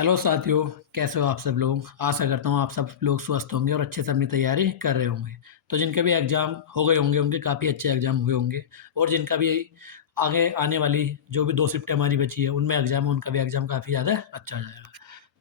Hello साथियों, कैसे हो आप सब लोग। आशा करता हूँ आप सब लोग स्वस्थ होंगे और अच्छे से अपनी तैयारी कर रहे होंगे। तो जिनके भी एग्ज़ाम हो गए होंगे उनके काफ़ी अच्छे एग्ज़ाम हुए होंगे, और जिनका भी आगे आने वाली जो भी 2 शिफ्टें हमारी बची है उनमें एग्ज़ाम है, उनका भी एग्ज़ाम काफ़ी ज़्यादा अच्छा जाएगा।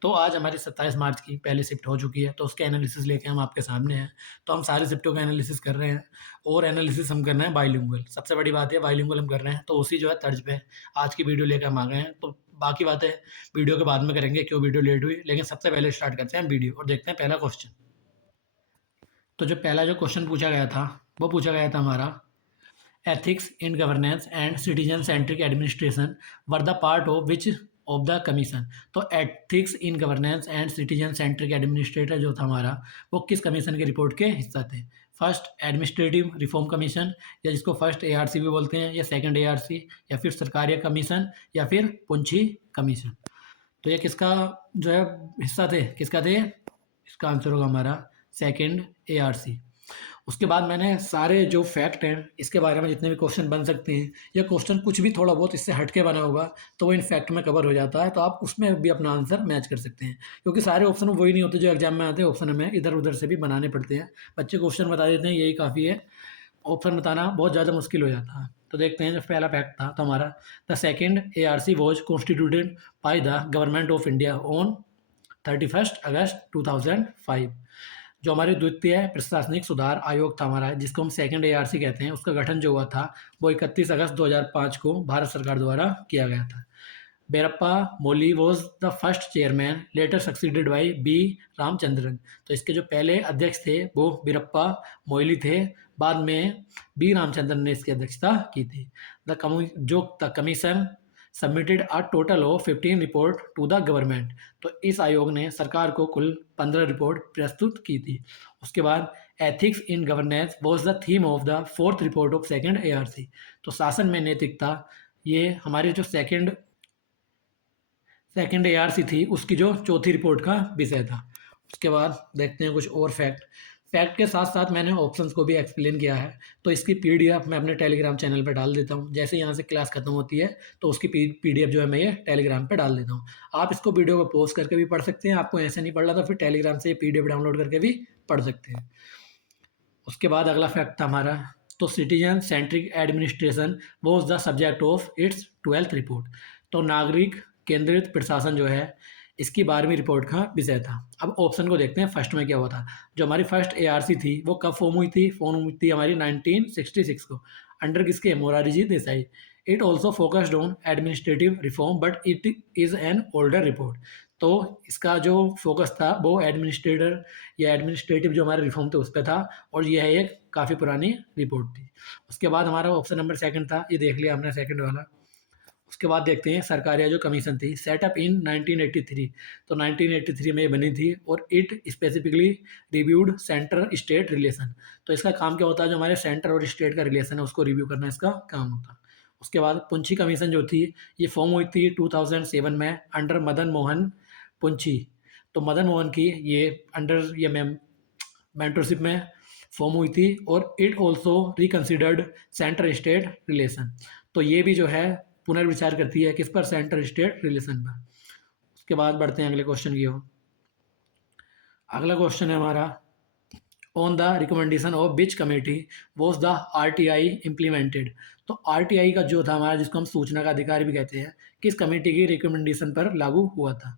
तो आज हमारी 27 मार्च की पहली शिफ्ट हो चुकी है, तो उसके एनालिसिस लेके हम आपके सामने हैं। तो हम सारी शिफ्टों का एनालिसिस कर रहे हैं, और एनालिसिस हम कर रहे हैं बाइलिंगुअल। सबसे बड़ी बात है बाइलिंगुअल हम कर रहे हैं, तो उसी जो है तर्ज पे आज की वीडियो लेकर हम आ गए हैं। तो बाकी बातें वीडियो के बाद में करेंगे, क्यों वीडियो लेट हुई, लेकिन सबसे पहले स्टार्ट करते हैं वीडियो और देखते हैं पहला क्वेश्चन। तो जो पहला जो क्वेश्चन पूछा गया था वो पूछा गया था हमारा, ethics in governance and citizen centric administration were the part of which of the commission. तो ethics in governance and citizen centric administrator जो था हमारा, वो किस कमीशन के रिपोर्ट के हिस्सा थे। फर्स्ट एडमिनिस्ट्रेटिव रिफॉर्म कमीशन, या जिसको फर्स्ट एआरसी भी बोलते हैं, या सेकंड एआरसी, या फिर सरकारिया कमीशन, या फिर पुंछी कमीशन। तो ये किसका जो है हिस्सा थे, किसका थे, इसका आंसर होगा हमारा सेकंड एआरसी। उसके बाद मैंने सारे जो फैक्ट हैं इसके बारे में जितने भी क्वेश्चन बन सकते हैं, या क्वेश्चन कुछ भी थोड़ा बहुत इससे हट के बना होगा तो वो इन फैक्ट में कवर हो जाता है, तो आप उसमें भी अपना आंसर मैच कर सकते हैं, क्योंकि सारे ऑप्शन वही नहीं होते जो एग्जाम में आते हैं। ऑप्शन हमें इधर उधर से भी बनाने पड़ते हैं। बच्चे क्वेश्चन बता देते हैं, यही काफ़ी है, ऑप्शन बताना बहुत ज़्यादा मुश्किल हो जाता है। तो देखते हैं, जो पहला फैक्ट था तो हमारा, the second ARC was constituted by the government of India on 31 अगस्त 2005। जो हमारे द्वितीय प्रशासनिक सुधार आयोग था हमारा, जिसको हम सेकंड ARC कहते हैं, उसका गठन जो हुआ था वो 31 अगस्त 2005 को भारत सरकार द्वारा किया गया था। Veerappa Moily was the first chairman, later succeeded by B Ramachandran. तो इसके जो पहले अध्यक्ष थे वो बीरप्पा मोइली थे, बाद में बी रामचंद्रन ने इसकी अध्यक्षता की थी। The commission submitted a total of 15 report to the government. तो इस आयोग ने सरकार को कुल 15 रिपोर्ट प्रस्तुत की थी। उसके बाद ethics in governance was the theme of the fourth report of second ARC। तो शासन में नैतिकता, ये हमारी जो सेकंड ARC थी उसकी जो चौथी रिपोर्ट का विषय था। उसके बाद देखते हैं कुछ और फैक्ट। फैक्ट के साथ साथ मैंने ऑप्शंस को भी एक्सप्लेन किया है, तो इसकी PDF मैं अपने टेलीग्राम चैनल पर डाल देता हूँ। जैसे यहाँ से क्लास खत्म होती है तो उसकी PDF जो है मैं ये टेलीग्राम पर डाल देता हूँ। आप इसको वीडियो को पॉज करके भी पढ़ सकते हैं, आपको ऐसे नहीं पढ़ना तो फिर टेलीग्राम से ये PDF डाउनलोड करके भी पढ़ सकते हैं। उसके बाद अगला फैक्ट था हमारा, तो citizen centric administration was the subject of its 12th report. तो नागरिक केंद्रित प्रशासन जो है इसकी 12वीं रिपोर्ट का विषय था। अब ऑप्शन को देखते हैं, फर्स्ट में क्या हुआ था। जो हमारी फर्स्ट ARC थी वो कब फॉर्म हुई थी हमारी 1966 को, अंडर किसके, Morarji ji Desai. It also focused on administrative reform but it is an older report. तो इसका जो फोकस था वो एडमिनिस्ट्रेटर या एडमिनिस्ट्रेटिव जो हमारा रिफॉर्म थे उस पर था, और यह एक काफ़ी पुरानी रिपोर्ट थी। उसके बाद हमारा ऑप्शन नंबर सेकंड था, ये देख लिया हमने सेकंड वाला। उसके बाद देखते हैं सरकारिया जो कमीशन थी, सेटअप इन 1983। तो 1983 में ये बनी थी, और it specifically reviewed centre state relation. तो इसका काम क्या होता है, जो हमारे सेंटर और स्टेट का रिलेशन है उसको रिव्यू करना इसका काम होता है। उसके बाद पुंछी कमीशन जो थी ये फॉर्म हुई थी 2007 में अंडर मदन मोहन पुंछी। तो मदन मोहन की ये अंडर ये मेंटरशिप में फॉर्म हुई थी, और it also reconsidered centre state relation. तो ये भी जो है पुनर्विचार करती है किस पर, सेंटर स्टेट रिलेशन पर। उसके बाद बढ़ते हैं अगले क्वेश्चन की ओर। अगला क्वेश्चन है हमारा, on the recommendation of which committee was the RTI implemented. तो RTI का जो था हमारा, जिसको हम सूचना का अधिकार भी कहते हैं, किस कमेटी की रिकमेंडेशन पर लागू हुआ था।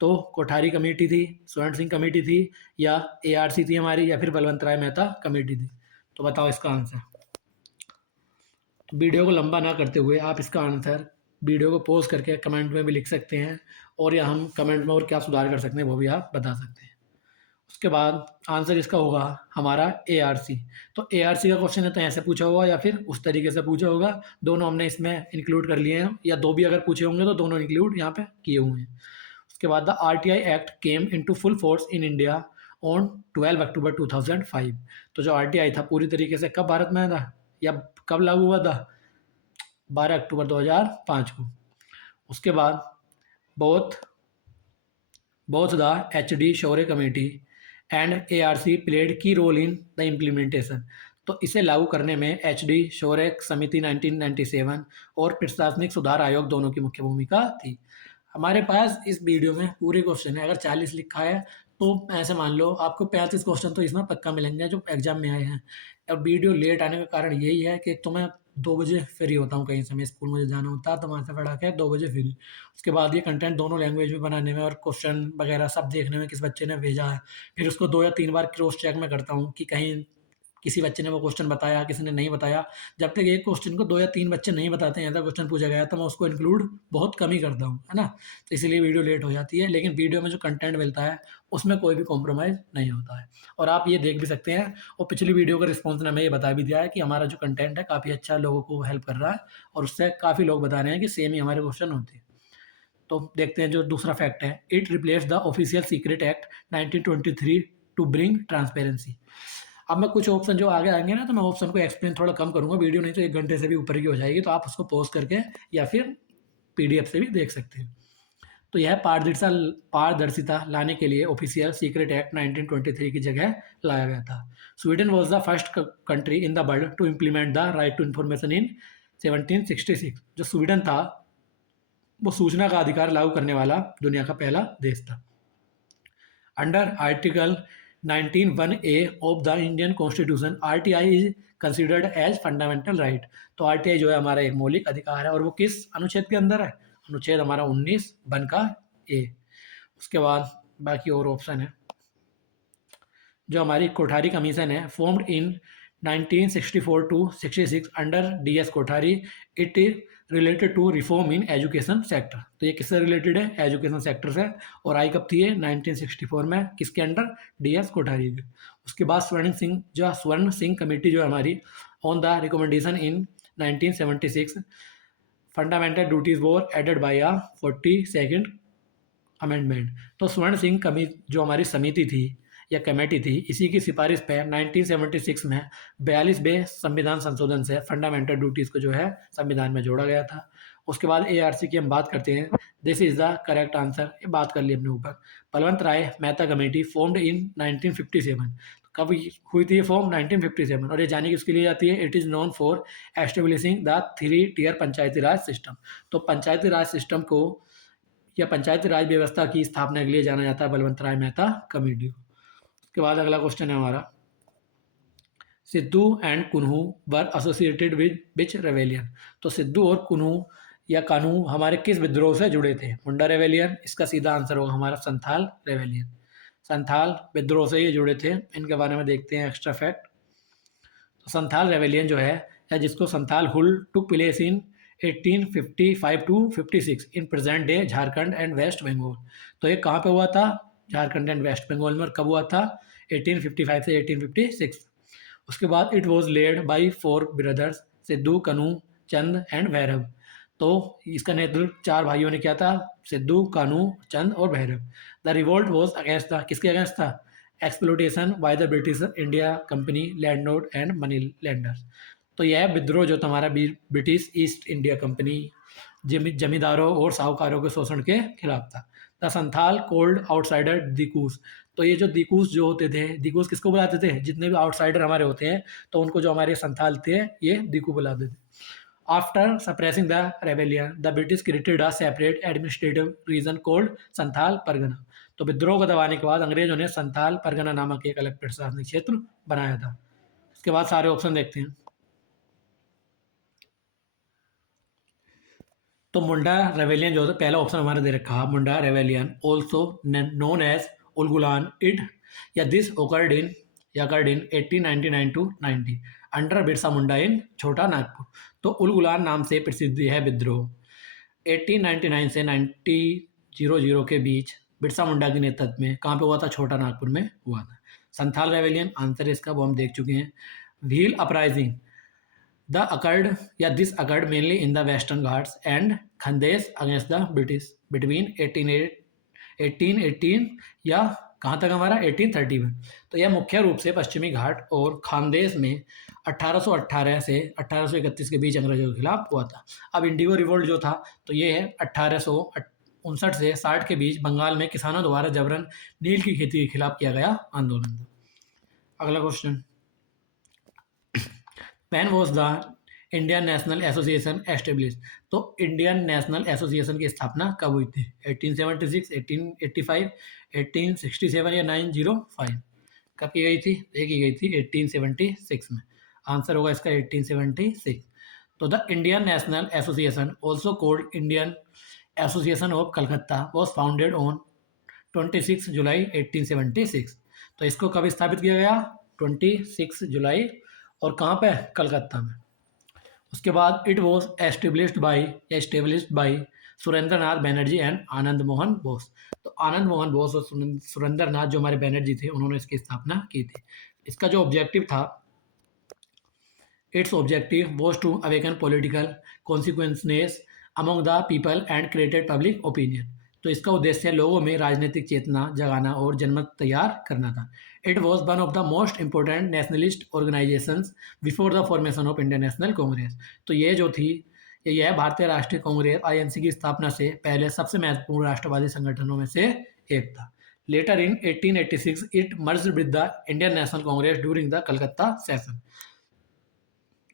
तो कोठारी कमेटी थी, स्वर्ण सिंह कमेटी थी, या ARC थी हमारी, या फिर बलवंत राय मेहता कमेटी थी। तो बताओ इसका आंसर। तो वीडियो को लंबा ना करते हुए आप इसका आंसर वीडियो को पॉज करके कमेंट में भी लिख सकते हैं, और या हम कमेंट में और क्या सुधार कर सकते हैं वो भी आप बता सकते हैं। उसके बाद आंसर इसका होगा हमारा ARC। तो ARC का क्वेश्चन है तो ऐसे पूछा होगा या फिर उस तरीके से पूछा होगा, दोनों हमने इसमें इंक्लूड कर लिए हैं, या दो भी अगर पूछे होंगे तो दोनों इंक्लूड यहाँ पे किए हुए हैं। उसके बाद the RTI act came into full force in India on 12 अक्टूबर 2005। तो जो RTI था पूरी तरीके से कब भारत में आया था, या कब लागू हुआ था, 12 अक्टूबर 2005 को। उसके बाद both both the HD Shaurya committee and ARC played की रोल इन द इम्प्लीमेंटेशन। तो इसे लागू करने में HD शौर्य समिति 1997 और प्रशासनिक सुधार आयोग दोनों की मुख्य भूमिका थी। हमारे पास इस वीडियो में पूरे क्वेश्चन है, अगर 40 लिखा है तो ऐसे मान लो आपको 35 क्वेश्चन तो इसमें पक्का मिलेंगे जो एग्जाम में आए हैं। अब वीडियो लेट आने का कारण यही है कि तो मैं 2 बजे फ्री होता हूँ, कहीं से मैं स्कूल मुझे जाना होता है तो वहाँ से पढ़ा के 2 बजे फ्री। उसके बाद ये कंटेंट दोनों लैंग्वेज में बनाने में और क्वेश्चन वगैरह सब देखने में किस बच्चे ने भेजा है, फिर उसको 2 या 3 बार क्रॉस चेक मैं करता हूँ कि कहीं किसी बच्चे ने वो क्वेश्चन बताया, किसी ने नहीं बताया। जब तक एक क्वेश्चन को 2 या 3 बच्चे नहीं बताते हैं, ऐसा क्वेश्चन पूछा गया है, तो मैं उसको इंक्लूड बहुत कम ही करता हूँ, है ना? तो इसीलिए वीडियो लेट हो जाती है, लेकिन वीडियो में जो कंटेंट मिलता है, उसमें कोई भी कॉम्प्रोमाइज़ नहीं होता है। और आप ये देख भी सकते हैं और पिछली वीडियो का रिस्पॉन्स ने हमें ये बता भी दिया है कि हमारा जो कंटेंट है काफ़ी अच्छा लोगों को हेल्प कर रहा है और उससे काफ़ी लोग बता रहे हैं कि सेम ही हमारे क्वेश्चन होते हैं। तो देखते हैं जो दूसरा फैक्ट है, it replace the official secret act 1923 to bring transparency. अब मैं कुछ ऑप्शन जो आगे आएंगे ना तो मैं ऑप्शन को एक्सप्लेन थोड़ा कम करूंगा, वीडियो नहीं तो 1 घंटे से भी ऊपर की हो जाएगी, तो आप उसको पॉज करके या फिर पीडीएफ से भी देख सकते हैं। तो यह पारदर्शिता लाने के लिए ऑफिशियल सीक्रेट एक्ट 1923 की जगह लाया गया था। Sweden was the first country in the world to implement the right to information in 1766। जो स्वीडन था वो सूचना का अधिकार लागू करने वाला दुनिया का पहला देश था। Under article 19(1)(a of the Indian constitution, RTI is considered as fundamental right. तो आरटीआई जो है हमारा एक मौलिक अधिकार है और वो किस अनुच्छेद के अंदर है? अनुच्छेद हमारा 19(1) का ए। उसके बाद बाकी और ऑप्शन है। जो हमारी कोठारी कमीशन है, formed in 1964 to 66 under DS Kothari, it is related to reform in education sector. तो ये किससे रिलेटेड है? एजुकेशन सेक्टर से। और आई कब थी ये? 1964 में। किसके अंडर? डीएस कोठारी के। उसके बाद स्वर्ण सिंह कमेटी जो है हमारी, on the recommendation in 1976 fundamental duties were added by a 42nd amendment. तो स्वर्ण सिंह कमी जो हमारी समिति थी या कमेटी थी, इसी की सिफारिश पे 1976 में 42वें संविधान संशोधन से फंडामेंटल ड्यूटीज़ को जो है संविधान में जोड़ा गया था। उसके बाद एआरसी की हम बात करते हैं। This is the correct answer, ये बात कर ली अपने ऊपर। बलवंत राय मेहता कमेटी फॉर्म्ड इन 1957। कब हुई थी ये फॉर्म? 1957। और ये जाने की उसके लिए जाती है, it is known for establishing the 3 tier panchayati raj system. तो पंचायती राज सिस्टम को या पंचायती राज व्यवस्था की स्थापना के लिए जाना जाता है बलवंत राय मेहता कमेटी को। उसके बाद अगला क्वेश्चन है हमारा, Sidhu and Kanhu were associated with which rebellion. तो सिद्धू और कुन्हू या कान्हू हमारे किस विद्रोह से जुड़े थे? मुंडा रेवेलियन। इसका सीधा आंसर होगा हमारा संथाल रेवेलियन। संथाल विद्रोह से ये जुड़े थे। इनके बारे में देखते हैं एक्स्ट्रा फैक्ट। तो संथाल रेवेलियन जो है, या जिसको Santhal Hul took place in 1855 to 56 in present day Jharkhand and West Bengal. तो ये कहाँ पे हुआ था? झारखंड एंड वेस्ट बंगाल में। और कब हुआ था? 1855 से 1856। उसके बाद it was led by 4 brothers, Sidhu, कन्हू, चंद एंड भैरव। तो इसका नेतृत्व 4 भाइयों ने किया था, सिद्धू, कान्हू, चंद और Bhairav. The revolt was against था, किसके अगेंस्ट था? Exploitation by the British India company landlord and money landers. तो यह विद्रोह जो हमारा ब्रिटिश ईस्ट इंडिया कंपनी जमींदारों और साहूकारों के शोषण के खिलाफ था। द संथाल कोल्ड आउटसाइडर दिकूस। तो ये जो दिकूस जो होते थे, दिकूस किसको बुलाते थे? जितने भी आउटसाइडर हमारे होते हैं, तो उनको जो हमारे संथाल थे ये दिकू बुलाते थे। After suppressing the rebellion, the British created a separate administrative region called Santhal Pargana. तो विद्रोह को दबाने के बाद अंग्रेजों ने संथाल परगना नामक एक अलग प्रशासनिक क्षेत्र बनाया था। इसके बाद सारे ऑप्शन देखते हैं। तो मुंडा रेवेलियन जो है, पहला ऑप्शन हमारा दे रखा है Munda rebellion, also known as Ulgulan it, या this occurred in 1899 to 90 under Birsa Munda in Chota Nagpur. तो उलगुलान नाम से प्रसिद्ध है विद्रोह 1899 से 1900 के बीच बिरसा मुंडा के नेतृत्व में कहाँ पे हुआ था? छोटा नागपुर में हुआ था। संथाल रेवेलियन आंसर इसका वो हम देख चुके हैं। व्हील अपराइजिंग द अकर्ड या this occurred mainly in the Western Ghats and Khandesh against the British between 1818 या कहाँ तक हमारा 1831। तो यह मुख्य रूप से पश्चिमी घाट और खानदेश में 1818 से 1831 के बीच अंग्रेजों के खिलाफ हुआ था। अब इंडिगो रिवोल्ट जो था, तो ये है 1859 से 60 के बीच बंगाल में किसानों द्वारा जबरन नील की खेती के खिलाफ किया गया आंदोलन था। अगला question, when was the Indian national association establish. तो तो इंडियन नेशनल एसोसिएशन की स्थापना कब हुई थी? 1876, 1885, 1867 या 905? कब की गई थी? ये की गई थी 1876 में। आंसर होगा इसका 1876। तो the Indian national association, also called Indian association of Calcutta, was founded on 26 जुलाई 1876। तो इसको कब स्थापित किया गया? 26 जुलाई। और कहाँ पे? कलकत्ता में। उसके बाद it was established by Surendra Nath Banerjee and Anand Mohan Bose. तो आनंद मोहन बोस और सुरेंद्र नाथ जो हमारे बैनर्जी थे, उन्होंने इसकी स्थापना की थी। इसका जो ऑब्जेक्टिव था, its objective was to awaken political consequences among the people and created public opinion. तो इसका उद्देश्य लोगों में राजनीतिक चेतना जगाना और जनमत तैयार करना था। It was one of the most important nationalist organisations before the formation of Indian National Congress. तो ये जो थी, यह भारतीय राष्ट्रीय कांग्रेस आईएनसी की स्थापना से पहले सबसे महत्वपूर्ण राष्ट्रवादी संगठनों में से एक था। Later in 1886 it merged with the Indian National Congress during the Calcutta session.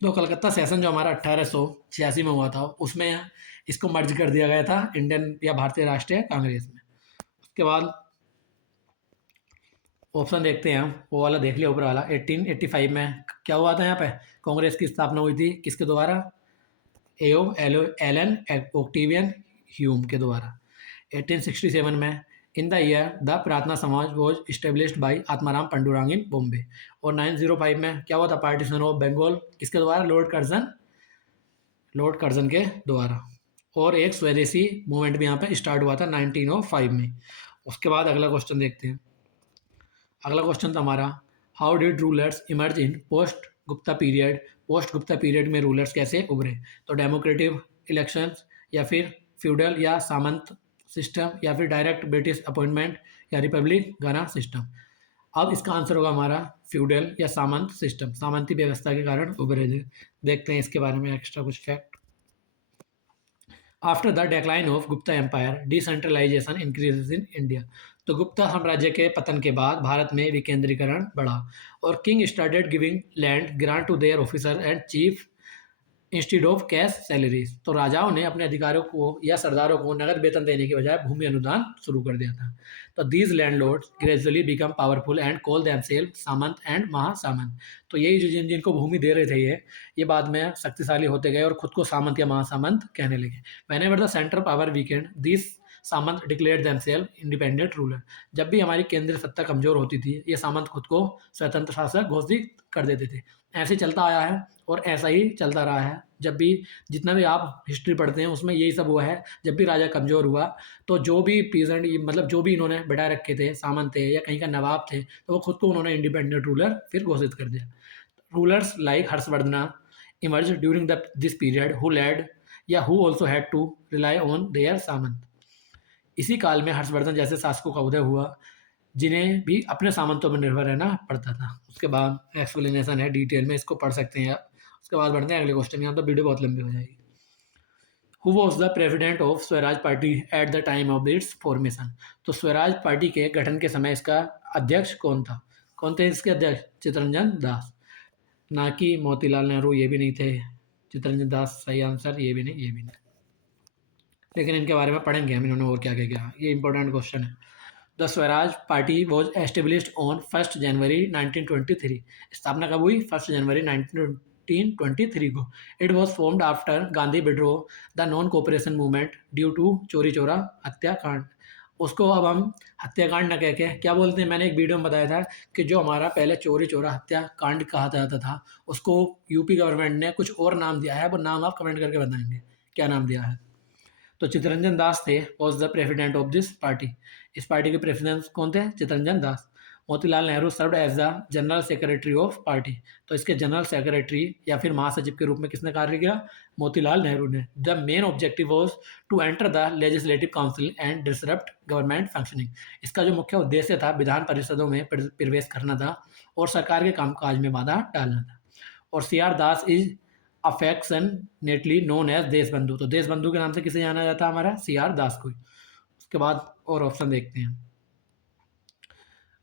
तो कलकत्ता सेशन जो हमारा 1886 में हुआ था, उसमें इसको मर्ज कर दिया गया था इंडियन या भारतीय राष्ट्रीय कांग्रेस में। उसके बाद ऑप्शन देखते हैं हम, वो वाला देख लिया ऊपर वाला। 1885 में क्या हुआ था? यहाँ पे कांग्रेस की स्थापना हुई थी, किसके द्वारा? एलन ऑक्टेवियन ह्यूम के द्वारा। 1867 में इन द ईयर द प्रार्थना समाज वॉज इस्टेब्लिश्ड बाई आत्माराम पंडुरांग इन बॉम्बे। और 905 में क्या हुआ था? पार्टीशन ऑफ बंगाल, किसके द्वारा? लॉर्ड कर्जन के द्वारा। और एक स्वदेशी मूवमेंट भी यहाँ पे स्टार्ट हुआ था 1905 में। उसके बाद अगला क्वेश्चन देखते हैं। अगला क्वेश्चन था हमारा, how did rulers emerge in post Gupta period? Post Gupta period में रूलर्स कैसे उभरे? तो डेमोक्रेटिक इलेक्शंस, या फिर फ्यूडल या सामंत सिस्टम, या फिर डायरेक्ट ब्रिटिश अपॉइंटमेंट, या रिपब्लिक गाना सिस्टम। अब इसका आंसर होगा हमारा फ्यूडल या सामंत सिस्टम, सामंती व्यवस्था के कारण उभरे थे। देखते हैं इसके बारे में एक्स्ट्रा कुछ fact. After the decline of Gupta empire decentralisation increases in India. तो गुप्ता साम्राज्य के पतन के बाद भारत में विकेंद्रीकरण बढ़ा और king started giving land grant to their officer and chief instead of cash salaries. तो राजाओं ने अपने अधिकारियों को या सरदारों को नगद वेतन देने के बजाय भूमि अनुदान शुरू कर दिया था। तो these landlords gradually become powerful and call themselves samant and mahasamant. तो यही जो जिनको भूमि दे रहे थे, ये बाद में शक्तिशाली होते गए और खुद को सामंत या महासामंत कहने लगे। Whenever the central power weakened this samant declared themselves independent ruler. जब भी हमारी केंद्रीय सत्ता कमजोर होती थी, ये सामंत खुद को स्वतंत्र शासक घोषित कर देते थे। ऐसे चलता आया है और ऐसा ही चलता रहा है। जब भी जितना भी आप हिस्ट्री पढ़ते हैं, उसमें यही सब हुआ है। जब भी राजा कमज़ोर हुआ, तो जो भी पीजेंट, मतलब जो भी इन्होंने बिठा रखे थे, सामंत थे या कहीं का नवाब थे, तो वो खुद को उन्होंने इंडिपेंडेंट रूलर फिर घोषित कर दिया। Rulers like Harshvardhan emerge during this period who led या who also had to rely on their samant. इसी काल में हर्षवर्धन जैसे शासकों का उदय हुआ, जिन्हें भी अपने सामंतों पर निर्भर रहना पड़ता था। उसके बाद एक्सप्लेनेशन है, डिटेल में इसको पढ़ सकते हैं। उसके बाद बढ़ते हैं अगले क्वेश्चन। यहाँ तो वीडियो बहुत लंबी हो जाएगी। Who was the president of Swaraj party at the time of its formation? तो स्वराज पार्टी के गठन के समय इसका अध्यक्ष कौन था? कौन थे इसके अध्यक्ष? चित्तरंजन दास, ना कि मोतीलाल नेहरू। ये भी नहीं थे। चित्तरंजन दास सही आंसर, ये भी नहीं, ये भी नहीं। लेकिन इनके बारे में पढ़ेंगे हम, इन्होंने और क्या क्या किया। ये इंपॉर्टेंट क्वेश्चन है। The Swaraj party was established on 1 जनवरी 1923। स्थापना कब हुई? 1 जनवरी 1923 को। It was formed after Gandhi withdrew the non cooperation movement due to Chauri Chaura हत्याकांड। उसको अब हम हत्याकांड न कह के क्या बोलते हैं? मैंने एक वीडियो में बताया था कि जो हमारा पहले चोरी चोरा हत्याकांड कहा जाता था, उसको यूपी गवर्नमेंट ने कुछ और नाम दिया है। वो नाम आप कमेंट करके बताएंगे क्या नाम दिया है। तो चित्तरंजन दास थे, was the president of this party. इस पार्टी के प्रेसिडेंट कौन थे? Chittaranjan Das. Motilal Nehru served as the general secretary of party. तो इसके जनरल सेक्रेटरी या फिर महासचिव के रूप में किसने कार्य किया? मोतीलाल नेहरू ने। The main objective was to enter the legislative council and disrupt government functioning. इसका जो मुख्य उद्देश्य था, विधान परिषदों में प्रवेश करना था और सरकार के कामकाज में बाधा डालना था। और C R Das is affectionately known as Deshbandhu. तो देशबंधु के नाम से किसे जाना जाता है? हमारा सी आर दास को। उसके बाद और ऑप्शन देखते हैं।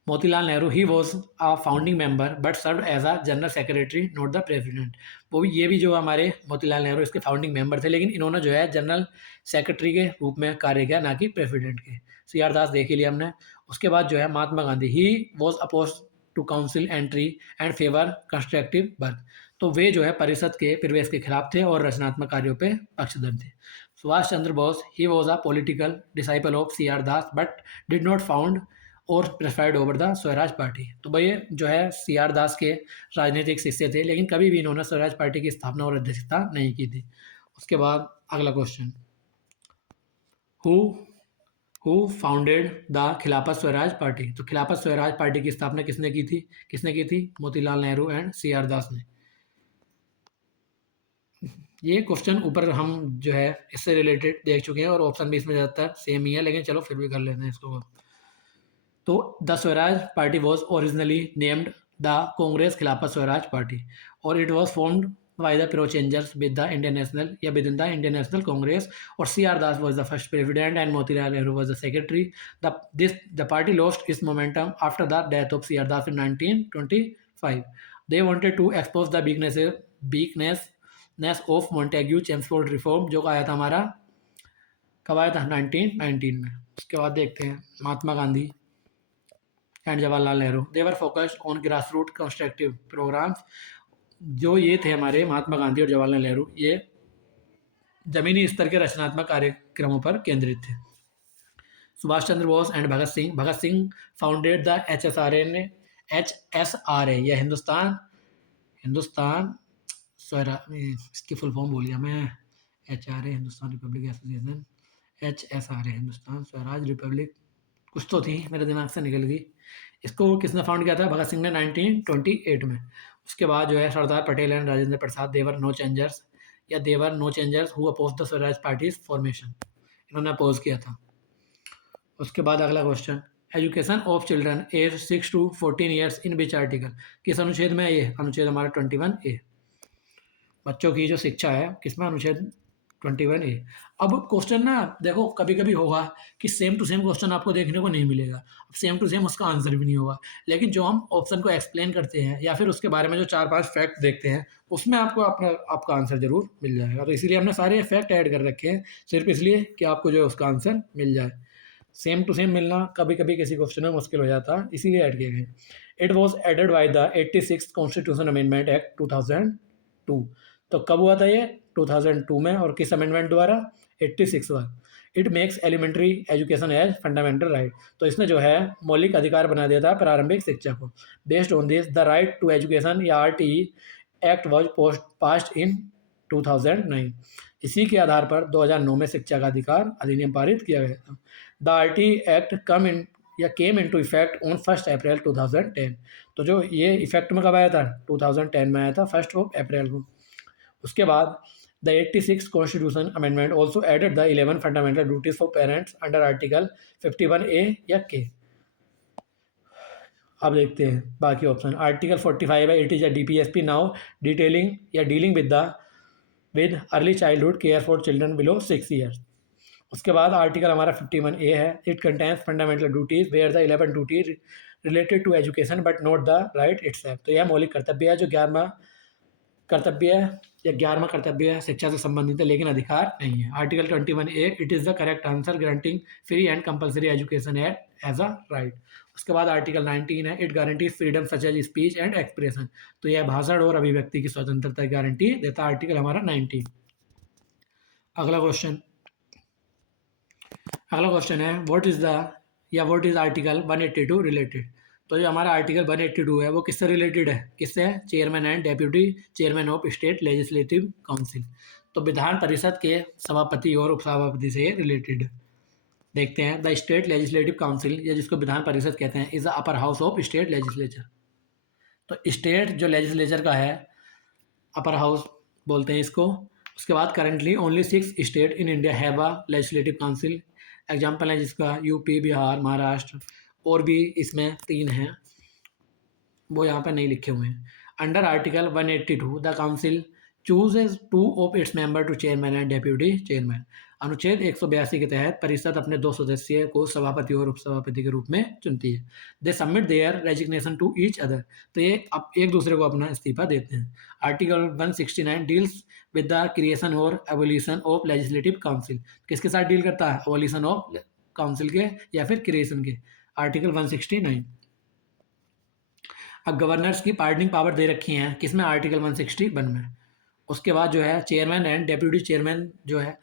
Motilal Nehru he was a founding member but serve as a general secretary not the president. वो भी ये भी जो हमारे मोतीलाल नेहरू इसके फाउंडिंग मेंबर थे, लेकिन इन्होंने जो है जनरल सेक्रेटरी के रूप में कार्य किया, ना कि प्रेसिडेंट के। सी आर दास देख ही लिया हमने। उसके बाद जो है Mahatma Gandhi he was oppose to council entry and favour constructive work. तो वे जो है परिषद के प्रवेश के खिलाफ थे और रचनात्मक कार्यों पे पक्षधर थे। Subhash Chandra Bose he was a political disciple of C R Das but did not found और preferred over the Swaraj party. तो भाई ये जो है सी आर दास के राजनीतिक शिष्य थे, लेकिन कभी भी इन्होंने स्वराज पार्टी की स्थापना और अध्यक्षता नहीं की थी। उसके बाद अगला question, who who founded the खिलाफत स्वराज पार्टी। तो खिलाफत स्वराज पार्टी की स्थापना किसने की थी? Motilal Nehru and C R Das ने। ये क्वेश्चन ऊपर हम जो है इससे रिलेटेड देख चुके हैं और ऑप्शन भी इसमें ज़्यादातर सेम ही है, लेकिन चलो फिर भी कर लेते हैं इसको। तो the Swaraj party was originally named the Congress Khilafat Swaraj party और it was formed by the pro changers with the Indian National या within the Indian National Congress, और C R Das was the first president and Motilal Nehru was the secretary. The party lost its momentum after the death of C R Das in 1925। They wanted to expose the weakness of Montagu Chelmsford reform, जो आया था हमारा, कब आया था? 1919 में। उसके बाद देखते हैं Mahatma Gandhi and Jawaharlal Nehru, they were focused on grass root constructive programmes. जो ये थे हमारे महात्मा गांधी और जवाहरलाल नेहरू, ये जमीनी स्तर के रचनात्मक कार्यक्रमों पर केंद्रित थे। Subhash Chandra Bose and Bhagat Singh founded the HSRA या हिंदुस्तान इसकी फुल फॉर्म बोल गया मैं, HRA Hindustan Republic association, HSRA Hindustan Swaraj Republic, कुछ तो थी मेरे दिमाग से निकल गई। इसको किसने फाउंड किया था? भगत सिंह ने 1928 में। उसके बाद जो है Sardar Patel and Rajendra Prasad, they were no changers who oppose the Swaraj party's formation, इन्होंने अपोज किया था। उसके बाद अगला question, education of children age 6 to 14 years in which article, किस अनुच्छेद में है ये? अनुच्छेद हमारा 21A। बच्चों की जो शिक्षा है किसमें? अनुच्छेद 21A। अब क्वेश्चन ना देखो कभी कभी होगा कि सेम टू सेम क्वेश्चन आपको देखने को नहीं मिलेगा, अब सेम टू सेम उसका आंसर भी नहीं होगा, लेकिन जो हम ऑप्शन को एक्सप्लेन करते हैं या फिर उसके बारे में जो 4-5 फैक्ट देखते हैं, उसमें आपको आपका आंसर जरूर मिल जाएगा। तो इसीलिए हमने सारे फैक्ट ऐड कर रखे हैं, सिर्फ इसलिए कि आपको जो है उसका आंसर मिल जाए। सेम टू सेम मिलना कभी कभी किसी क्वेश्चन में मुश्किल हो जाता है, इसीलिए ऐड किए गए। It was added by the 86 constitution amendment act 2002। तो कब हुआ था ये? 2002 में। और किस अमेंडमेंट द्वारा? 86वां। It makes elementary education as fundamental right. तो इसने जो है मौलिक अधिकार बना दिया था प्रारंभिक शिक्षा को। Based on this the right to education या RTE act was passed in 2009। इसी के आधार पर 2009 में शिक्षा का अधिकार अधिनियम पारित किया गया था। The RTE act came into effect on 1 अप्रैल 2010। तो जो ये इफेक्ट में कब आया था? 2010 में आया था, 1 अप्रैल को। उसके बाद the 86 constitution amendment also added the 11 fundamental duties for parents under article 51A या के। अब देखते हैं बाकी ऑप्शन। आर्टिकल 45 है, it is a DPSP now detailing या dealing with early childhood care for children below 6 years. उसके बाद आर्टिकल हमारा 51A है, it contains fundamental duties where the 11 duty related to education but not the right itself. तो यह मौलिक कर्तव्य है जो 11वां कर्तव्य है, शिक्षा से संबंधित है, लेकिन अधिकार नहीं है। Article 21A, it is the correct answer, granting free and compulsory education as a right. उसके बाद आर्टिकल 19 है, it guarantees freedom such as speech and expression. तो यह भाषण और अभिव्यक्ति की स्वतंत्रता की गारंटी देता है आर्टिकल हमारा 19। अगला क्वेश्चन है व्हाट इज आर्टिकल 182 रिलेटेड। तो जो हमारा आर्टिकल 182 है वो किससे रिलेटेड है? किससे? Chairman and deputy chairman of state legislative council. तो विधान परिषद के सभापति और उपसभापति से रिलेटेड। देखते हैं, द स्टेट लेजिस्लेटिव काउंसिल या जिसको विधान परिषद कहते हैं is the upper house of state legislature. तो स्टेट जो लेजिस्लेचर का है अपर हाउस बोलते हैं इसको। उसके बाद currently only 6 state in India have a legislative council. Example है जिसका यूपी, बिहार, महाराष्ट्र, और भी इसमें 3 हैं, वो यहाँ पर नहीं लिखे हुए हैं। Under article 182 the council chooses 2 of its member to chairman and deputy chairman. अनुच्छेद 182 के तहत परिषद अपने 2 सदस्य को सभापति और उपसभापति के रूप में चुनती है। They submit their resignation to each other, तो ये अब एक दूसरे को अपना इस्तीफा देते हैं। Article 169 deals with the creation और एवोल्यूशन ऑफ लेजिस्लेटिव काउंसिल, किसके साथ डील करता है? एवोल्यूशन ऑफ काउंसिल के या फिर क्रिएशन के, आर्टिकल 169। अब गवर्नर्स की पार्डनिंग पावर दे रखी हैं किसमें? आर्टिकल 161 में। उसके बाद जो है चेयरमैन एंड डेप्यूटी चेयरमैन जो है,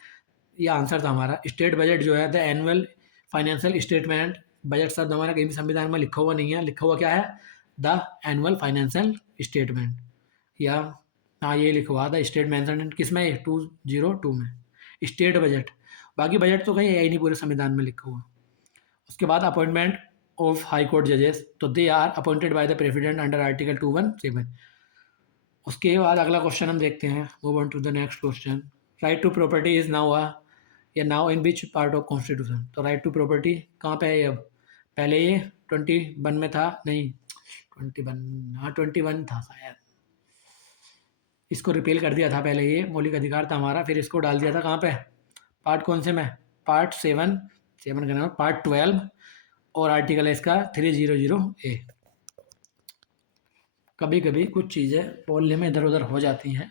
ये आंसर था हमारा। स्टेट बजट जो है the annual financial statement, budget शब्द हमारा कहीं भी संविधान में लिखा हुआ नहीं है। लिखा हुआ क्या है? द एनुअल फाइनेंशियल स्टेटमेंट, या हाँ ये लिखा हुआ था स्टेट मेंशन किस में? 202 में स्टेट बजट। बाकी बजट तो कहीं है ही नहीं पूरे संविधान में लिखा हुआ। उसके बाद अपॉइंटमेंट ऑफ हाई कोर्ट जजेस, तो they are appointed by the president under article 217। उसके बाद अगला क्वेश्चन हम देखते हैं, move on to the next question. Right to property is now या now in which part of constitution? तो राइट टू प्रॉपर्टी कहाँ पे है अब? पहले ये 21 में था, नहीं 21, हाँ 21 था शायद, इसको रिपील कर दिया था। पहले ये मौलिक अधिकार था हमारा, फिर इसको डाल दिया था कहाँ पे? पार्ट कौन से में? पार्ट 7 का नाम पार्ट 12, और आर्टिकल है इसका 300A। कभी कभी कुछ चीज़ें बोलने में इधर उधर हो जाती हैं,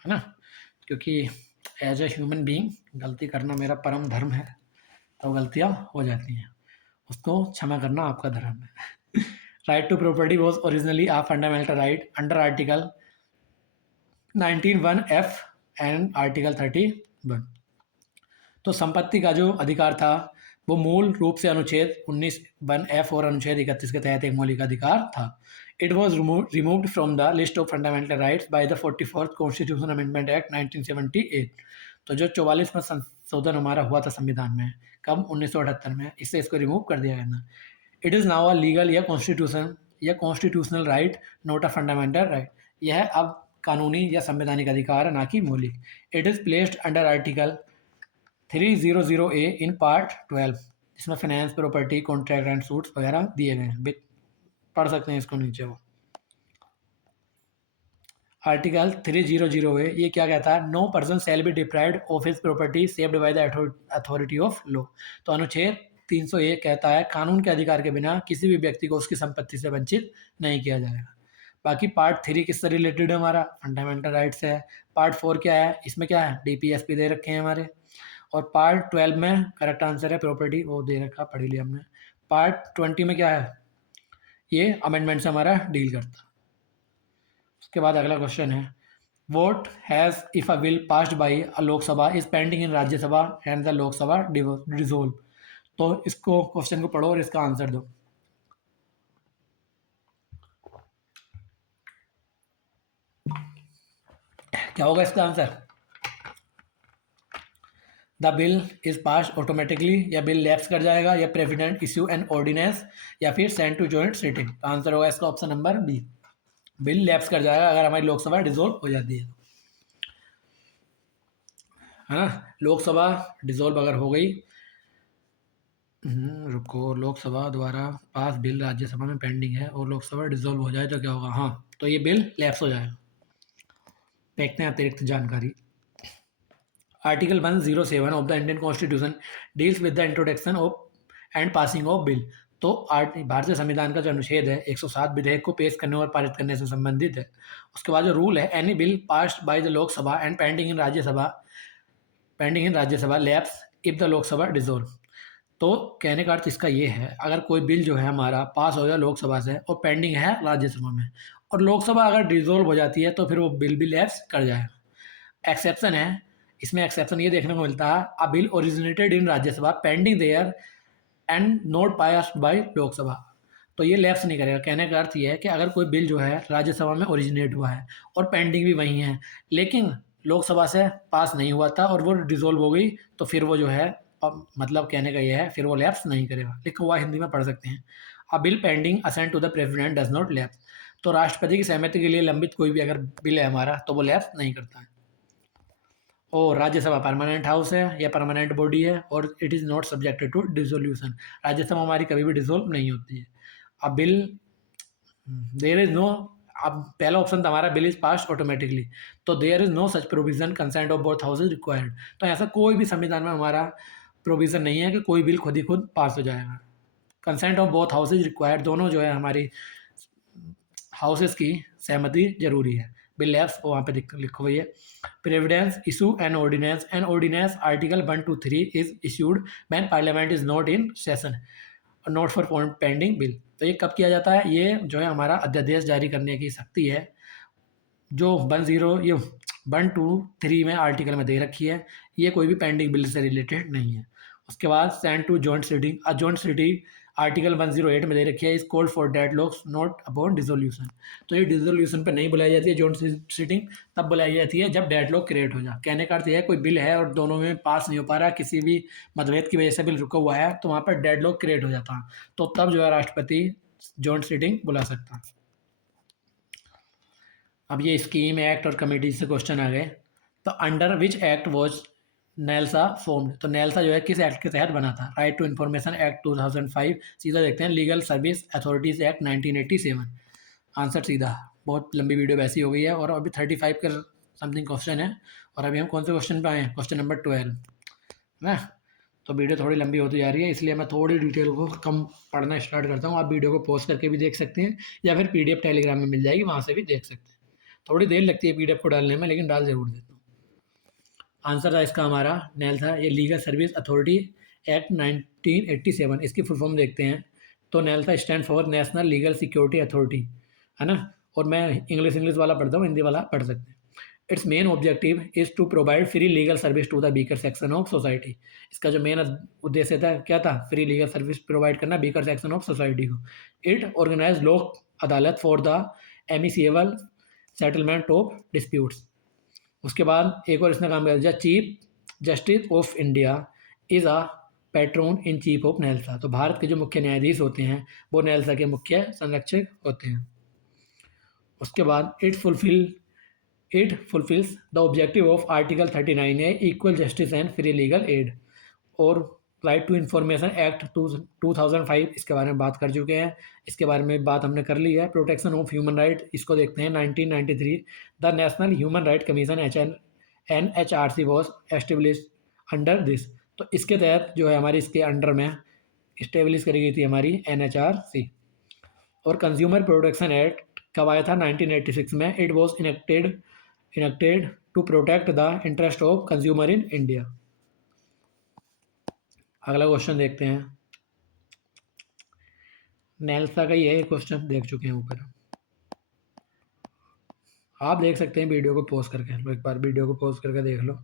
है ना, क्योंकि एज ए ह्यूमन बीइंग गलती करना मेरा परम धर्म है, तो गलतियाँ हो जाती हैं, उसको क्षमा करना आपका धर्म है। Right to property was originally a fundamental right under article 19(1)(f and article 31। तो संपत्ति का जो अधिकार था वो मूल रूप से अनुच्छेद 19(1)(f और अनुच्छेद 31 के तहत एक मौलिक अधिकार था। It was removed from the list of fundamental rights by the 44th constitution amendment act 1978। तो जो 44वां संशोधन हमारा हुआ था संविधान में, कब? 1978 में, इससे इसको रिमूव कर दिया गया था। It is now a legal या constitutional right, not a fundamental right. यह अब कानूनी या संवैधानिक अधिकार है, ना कि मौलिक। It is placed under article 300A in part 12, जिसमें finance, property, contract and suits वगैरह दिए गए हैं। पढ़ सकते हैं इसको नीचे वो। आर्टिकल 300A ये क्या कहता है? No person shall be deprived of his property saved by the authority of law. तो अनुच्छेद 301 कहता है कानून के अधिकार के बिना किसी भी व्यक्ति को उसकी संपत्ति से वंचित नहीं किया जाएगा। बाकी पार्ट 3 किससे रिलेटेड है? हमारा फंडामेंटल राइट्स है। पार्ट 4 क्या है? इसमें क्या है? DPSP दे रखे हैं हमारे। और पार्ट 12 में करेक्ट आंसर है प्रॉपर्टी, वो दे रखा, पढ़ लिया हमने। पार्ट 20 में क्या है? ये अमेंडमेंट से हमारा डील करता। उसके बाद अगला क्वेश्चन है, vote has if a bill passed by a Lok Sabha is pending in Rajya Sabha and the Lok Sabha dissolve. तो इसको क्वेश्चन को पढ़ो और इसका आंसर दो। क्या होगा इसका answer? The bill is pass automatically, या बिल लैप्स कर जाएगा, या प्रेसिडेंट इश्यू एन ऑर्डिनेंस, या फिर send to joint sitting. Answer होगा इसका option number B, bill lapse कर जाएगा अगर हमारी लोकसभा डिसॉल्व हो जाती है ना। लोकसभा डिसॉल्व अगर हो गई, रुको, लोकसभा द्वारा पास बिल राज्यसभा में पेंडिंग है और लोकसभा डिसॉल्व हो जाए तो क्या होगा? हाँ, तो ये बिल लैप्स हो जाएगा। देखते हैं अतिरिक्त जानकारी। Article 107 of the Indian constitution deals with the introduction of and passing of bill. तो भारतीय संविधान का जो अनुच्छेद है 107 विधेयक को पेश करने और पारित करने से संबंधित है। उसके बाद जो रूल है, any bill passed by the Lok Sabha and pending in Rajya Sabha lapse if the Lok Sabha dissolve. तो कहने का अर्थ इसका ये है, अगर कोई बिल जो है हमारा पास हो गया लोकसभा से और पेंडिंग है राज्यसभा में, और लोकसभा अगर डिसॉल्व हो जाती है तो फिर वो बिल भी लैप्स कर जाएगा। एक्सेप्शन है, इसमें एक्सेप्शन ये देखने को मिलता है, a bill originated in Rajya Sabha pending there and not passed by Lok Sabha. तो ये लैप्स नहीं करेगा। कहने का अर्थ ये है कि अगर कोई बिल जो है राज्यसभा में ओरिजिनेट हुआ है और पेंडिंग भी वहीं है, लेकिन लोकसभा से पास नहीं हुआ था और वो डिसॉल्व हो गई, तो फिर वो जो है मतलब कहने का ये है, फिर वो लैप्स नहीं करेगा। लिखा हुआ हिंदी में पढ़ सकते हैं, a bill pending assent to the president does not lapse. तो राष्ट्रपति की सहमति के लिए लंबित कोई भी अगर बिल है हमारा तो वो लैप्स नहीं करता है। और राज्यसभा परमानेंट हाउस है या परमानेंट बॉडी है, और it is not subjected to dissolution. Rajya Sabha हमारी कभी भी डिसोल्व नहीं होती है। A bill there is no अब पहला ऑप्शन था हमारा बिल इज पास ऑटोमेटिकली, तो there is no such provision consent of both houses required. तो ऐसा कोई भी संविधान में हमारा प्रोविजन नहीं है कि कोई बिल खुद ही खुद पास हो जाएगा। Consent of both houses required, दोनों जो है हमारी हाउसेस की सहमति जरूरी है। बिल एफ वहाँ पे लिखो हुई है। President's issue an ordinance article 123 is issued when parliament is not in session not for pending bill. तो ये कब किया जाता है? ये जो है हमारा अध्यादेश जारी करने की शक्ति है जो 123 में आर्टिकल में दे रखी है। ये कोई भी पेंडिंग बिल से रिलेटेड नहीं है। उसके बाद send to joint sitting, joint sitting article 108 में दे रखी है, is called for deadlocks not upon dissolution. तो ये डिसोल्यूशन पे नहीं बुलाई जाती है जॉइंट सिटिंग, तब बुलाई जाती है जब डेडलॉक क्रिएट हो जाए। कहने का अर्थ यह है कोई बिल है और दोनों में पास नहीं हो पा रहा, किसी भी मतभेद की वजह से बिल रुका हुआ है, तो वहाँ पर डेडलॉक क्रिएट हो जाता है, तो तब जो है राष्ट्रपति जॉइंट सिटिंग बुला सकता है। अब ये स्कीम एक्ट और कमेटी से क्वेश्चन आ गए। तो under which act was NALSA formed? तो नेल्सा जो है किस एक्ट के तहत बना था? Right to information act 2005। सीधा देखते हैं, legal service authorities act 1987। Answer सीधा। बहुत लंबी वीडियो वैसी हो गई है और अभी 35 का समथिंग क्वेश्चन है और अभी हम कौन से क्वेश्चन पे आए हैं? क्वेश्चन नंबर 12 है ना। तो वीडियो थोड़ी लंबी होती जा रही है, इसलिए मैं थोड़ी डिटेल को कम पढ़ना स्टार्ट करता हूँ। आप वीडियो को पॉज करके भी देख सकते हैं या फिर PDF टेलीग्राम में मिल जाएगी, वहाँ से भी देख सकते हैं। थोड़ी देर लगती है PDF को डालने में, लेकिन डाल ज़रूर देता हूँ। आंसर था इसका हमारा नेल था। ये लीगल सर्विस अथॉरिटी एक्ट 1987, इसकी फुल फॉर्म देखते हैं। तो नेल था stand for national legal security authority, है ना। और मैं इंग्लिश वाला पढ़ता हूँ, हिंदी वाला पढ़ सकते हैं। Its main objective is to provide free legal service to the weaker section of society. इसका जो मेन उद्देश्य था क्या था? फ्री लीगल सर्विस प्रोवाइड करना वीकर सेक्शन ऑफ सोसाइटी को। It organise Lok Adalat for the amicable settlement of disputes. उसके बाद एक और इसने काम किया, chief justice of India is a patron in chief of NALSA. तो भारत के जो मुख्य न्यायाधीश होते हैं वो नेल्सा के मुख्य संरक्षक होते हैं। उसके बाद it fulfils the objective of article 39 है, equal justice and free legal aid. और राइट टू इन्फॉर्मेशन एक्ट 2005, इसके बारे में बात कर चुके हैं, इसके बारे में बात हमने कर ली है। प्रोटेक्शन ऑफ ह्यूमन राइट, इसको देखते हैं 1993। The national human right commission NHRC was establish under this. तो इसके तहत जो है हमारी इसके अंडर में इस्टेब्लिश करी गई थी हमारी NHRC। और कंज्यूमर प्रोटेक्शन एक्ट कब आया था? 1986 में। It was enacted to protect the interest of consumer in India. अगला क्वेश्चन देखते हैं, नेल्सा का ही है क्वेश्चन, देख चुके हैं ऊपर। आप देख सकते हैं वीडियो को पॉज करके, एक बार वीडियो को पॉज करके देख लो,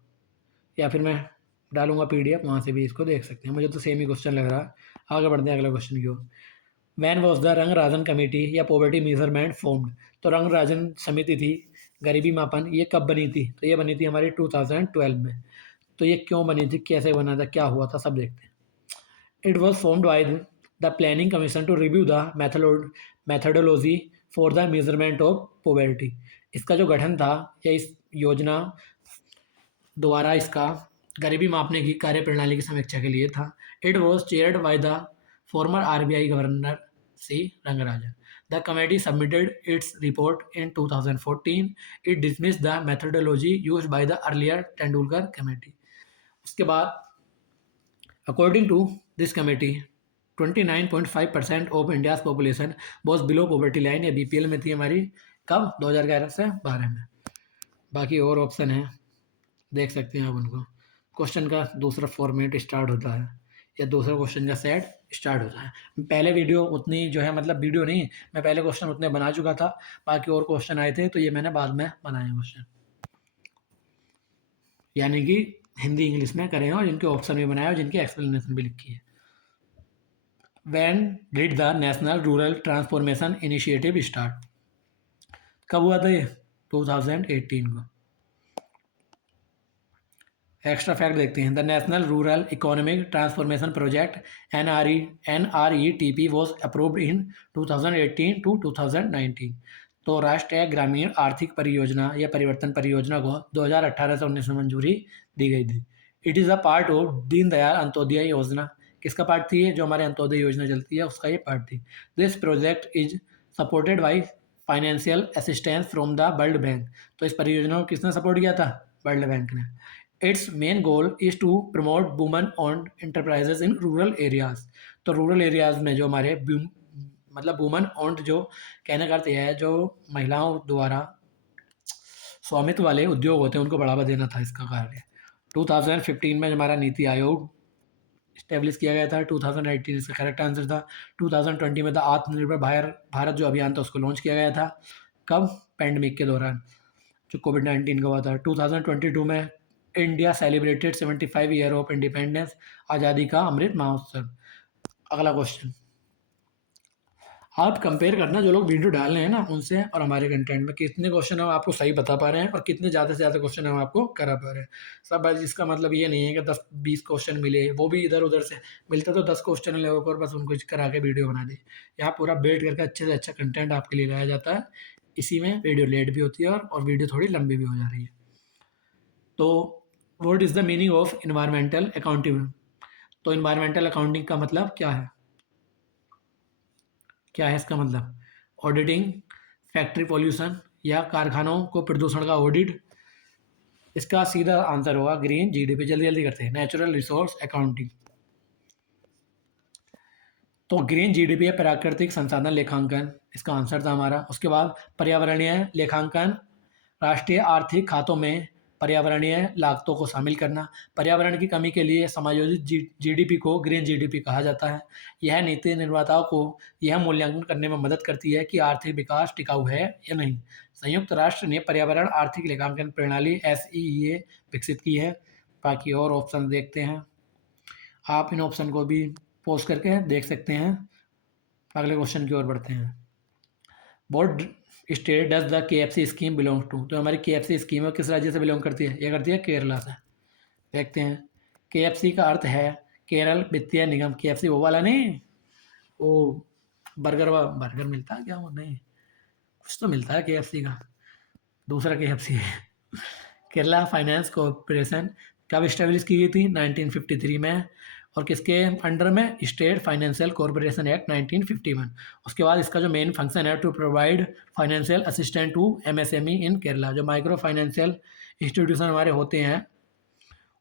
या फिर मैं डालूंगा PDF, वहाँ से भी इसको देख सकते हैं। मुझे तो सेम ही क्वेश्चन लग रहा है। आगे बढ़ते हैं अगला क्वेश्चन की ओर। वैन वॉज द रंग राजन कमेटी या पॉवर्टी मेजरमेंट फॉर्म्ड? तो रंग राजन समिति थी, गरीबी मापन, ये कब बनी थी? तो ये बनी थी हमारी 2012 में। तो ये क्यों बनी थी, कैसे बना था, क्या हुआ था, सब देखते हैं। It was formed by the planning commission to review the methodology for the measurement of poverty. इसका जो गठन था या इस योजना द्वारा इसका गरीबी मापने की कार्यप्रणाली की समीक्षा के लिए था। It was chaired by the former RBI governor C Rangarajan. The committee submitted its report in 2014। It dismiss the methodology use by the earlier Tendulkar committee. उसके बाद according to this committee 29.5% of India's population was below poverty line, या BPL में थी हमारी। कब? 2011 से 12 में। बाकी और ऑप्शन है, देख सकते हैं आप उनको। क्वेश्चन का दूसरा फॉर्मेट स्टार्ट होता है या दूसरा क्वेश्चन का सेट स्टार्ट होता है। पहले वीडियो उतनी जो है, मतलब वीडियो नहीं, मैं पहले क्वेश्चन उतने बना चुका था, बाकी और क्वेश्चन आए थे तो ये मैंने बाद में बनाए क्वेश्चन, यानी कि हिंदी इंग्लिश में करे हैं और जिनके ऑप्शन भी बनाए और जिनकी एक्सप्लेनेशन भी लिखी है। When did the national rural transformation initiative start? कब हुआ था ये? 2018 को। एक्स्ट्रा फैक्ट देखते हैं, the national rural economic transformation project NRETP was approved in 2018 to 2019। तो राष्ट्रीय ग्रामीण आर्थिक परियोजना या परिवर्तन परियोजना को 2018 से 19 में मंजूरी दी गई थी। It is a part of Deendayal Antyodaya योजना। किसका पार्ट थी ये? जो हमारे अंत्योदय योजना चलती है उसका ये पार्ट थी। This project is supported by financial assistance from the World Bank. तो इस परियोजना को किसने सपोर्ट किया था? वर्ल्ड बैंक ने। Its main goal is to promote woman owned enterprises in rural areas. तो रूरल एरियाज में जो हमारे मतलब वुमन ओन्ड, जो कहने का अर्थ यह है जो महिलाओं द्वारा स्वामित्व वाले उद्योग होते हैं उनको बढ़ावा देना था इसका कार्य। 2015 में हमारा नीति आयोग इस्टेब्लिश किया गया था। 2018 इसका करेक्ट आंसर था। 2020 में द आत्मनिर्भर भारत जो अभियान था उसको लॉन्च किया गया था। कब? पैंडमिक के दौरान, जो कोविड-19 का हुआ था। 2022 में India celebrated 75 year of independence, आज़ादी का अमृत महोत्सव। अगला क्वेश्चन, आप कंपेयर करना जो लोग वीडियो डाल रहे हैं ना उनसे और हमारे कंटेंट में कितने क्वेश्चन हम आपको सही बता पा रहे हैं और कितने ज़्यादा से ज़्यादा क्वेश्चन हम आपको करा पा रहे हैं। सब इसका मतलब ये नहीं है कि 10-20 क्वेश्चन मिले, वो भी इधर उधर से मिलते तो 10 क्वेश्चन लोगों को और बस उनको करा के वीडियो बना दी। यहाँ पूरा बैठ करके अच्छे से अच्छा कंटेंट आपके लिए लाया जाता है। इसी में वीडियो लेट भी होती है और वीडियो थोड़ी लंबी भी हो जा रही है। तो what is the meaning of environmental accounting? तो इन्वायरमेंटल अकाउंटिंग का मतलब क्या है? क्या है इसका मतलब? ऑडिटिंग, फैक्ट्री पॉल्यूशन या कारखानों को प्रदूषण का ऑडिट। इसका सीधा आंसर होगा ग्रीन जीडीपी। जल्दी जल्दी करते हैं। Natural resource accounting. तो ग्रीन जीडीपी है प्राकृतिक संसाधन लेखांकन, इसका आंसर था हमारा। उसके बाद पर्यावरणीय लेखांकन, राष्ट्रीय आर्थिक खातों में पर्यावरणीय लागतों को शामिल करना। पर्यावरण की कमी के लिए समायोजित जीडीपी को ग्रीन जीडीपी कहा जाता है। यह नीति निर्माताओं को यह मूल्यांकन करने में मदद करती है कि आर्थिक विकास टिकाऊ है या नहीं। संयुक्त राष्ट्र ने पर्यावरण आर्थिक लेखांकन प्रणाली SEA विकसित की है। बाकी और ऑप्शन देखते हैं, आप इन ऑप्शन को भी पोस्ट करके देख सकते हैं। अगले क्वेश्चन की ओर बढ़ते हैं। What state does the KFC scheme belong to? तो हमारी KFC स्कीम है किस राज्य से बिलोंग करती है? ये करती है केरला से। देखते हैं। KFC का अर्थ है केरल वित्तीय निगम। KFC वो वाला नहीं, वो बर्गर मिलता है क्या? वो नहीं, कुछ तो मिलता है KFC का, दूसरा KFC है। केरला फाइनेंस कॉरपोरेशन कब इस्टेब्लिश की गई थी? 1953 में। और किसके अंडर में? State financial corporation act 1951। उसके बाद इसका जो मेन फंक्शन है to provide financial assistant to MSME in Kerala. जो माइक्रो फाइनेंशियल इंस्टीट्यूशन हमारे होते हैं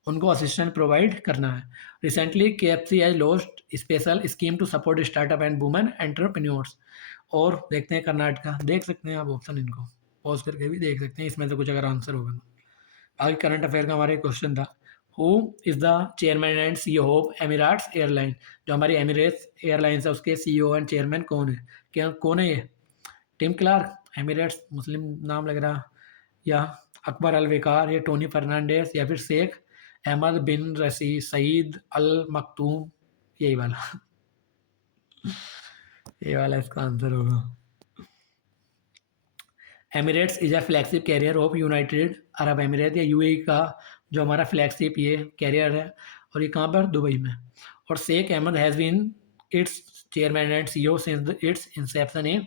उनको असिस्टेंट प्रोवाइड करना है। Recently KFC has launched special scheme to support startup and women entrepreneurs. और देखते हैं कर्नाटका। देख सकते हैं आप ऑप्शन, इनको पॉज करके भी देख सकते हैं, इसमें से कुछ अगर आंसर होगा तो। आगे करंट अफेयर का हमारा क्वेश्चन था, who is the chairman and CEO of Emirates airline? जो हमारी एमिरेट्स एयरलाइंस है उसके CEO एंड चेयरमैन कौन है? क्या कौन है ये? Tim Clark? एमिरेट्स मुस्लिम नाम लग रहा, या अकबर अल वेकार, या टोनी फर्नांडेस, या फिर शेख अहमद बिन रसी सईद अल मखतूम? यही वाला ये वाला इसका आंसर होगा। Emirates is a flagship carrier of United Arab emirate या UAE का जो हमारा फ्लैगशिप ये कैरियर है, और ये कहाँ पर? दुबई में। और Sheikh Ahmed has been its chairman and CEO since its inception in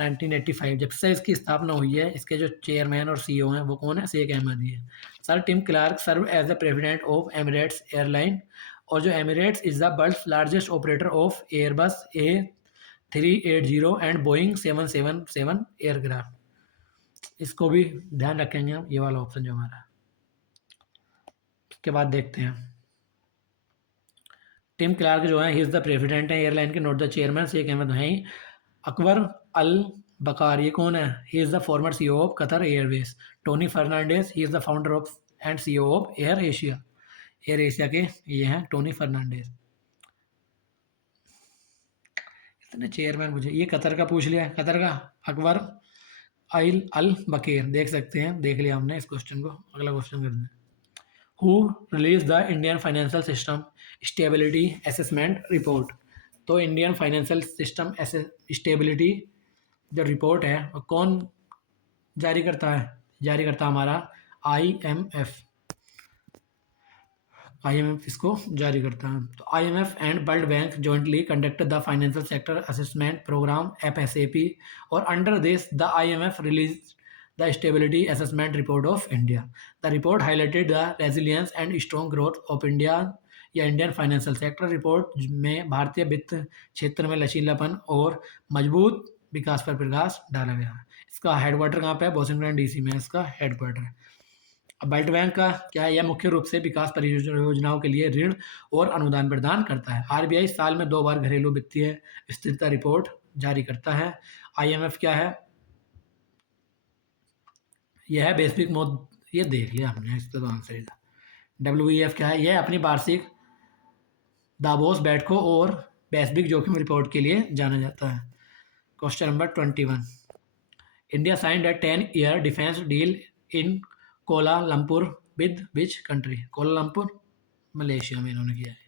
1985। जब से इसकी स्थापना हुई है इसके जो चेयरमैन और CEO हैं वो कौन है? शेख अहमद ही है। Sir Tim Clark serve as the president of Emirates airline. और जो Emirates is the world's largest operator of Airbus A380 and Boeing 777 aircraft. इसको भी ध्यान रखेंगे हम, ये वाला ऑप्शन जो हमारा। उसके बाद देखते हैं, टिम क्लार्क जो है ही इज़ द प्रेसिडेंट है एयरलाइन के, not the chairman. Sheikh Ahmed हैं ही। अकबर अल बकार ये कौन है? He is the former CEO of Qatar Airways. Tony Fernandes he is the founder of and CEO of Air Asia. Air Asia के ये हैं Tony Fernandes. इतने chairman मुझे, ये कतर का पूछ लिया, कतर का अकबर अल बकीर। देख सकते हैं, देख लिया हमने इस क्वेश्चन को। अगला क्वेश्चन करते हैं, who release the Indian financial system stability assessment report? तो इंडियन फाइनेंशियल सिस्टम स्टेबिलिटी जो रिपोर्ट है वो कौन जारी करता है? जारी करता हमारा IMF। IMF इसको जारी करता है। तो IMF and World Bank jointly conducted the financial sector assessment programme FSAP, और under this the IMF release the stability assessment report of India. The report highlighted the resilience and strong growth of India या Indian financial sector. Report में भारतीय वित्त क्षेत्र में लचीलापन और मजबूत विकास पर प्रकाश डाला गया है। इसका हेडक्वार्टर कहाँ पे है? वाशिंगटन डीसी में इसका हेडक्वार्टर। अब बेल्ट बैंक का क्या है? यह मुख्य रूप से विकास परियोजनाओं के लिए ऋण और अनुदान प्रदान करता है। आरबीआई साल में 2 बार घरेलू वित्तीय स्थिरता रिपोर्ट जारी करता है। आईएमएफ क्या है? यह है बेसिक मोड, ये देख लिया हमने, इसका तो आंसर ही था। डब्ल्यूईएफ क्या है? यह अपनी वार्षिक दावोस बैठकों और वैश्विक जोखिम रिपोर्ट के लिए जाना जाता है। Question number 21, India signed a 10-year defence deal in Kuala Lumpur with which country? Kuala Lumpur Malaysia में इन्होंने किया है।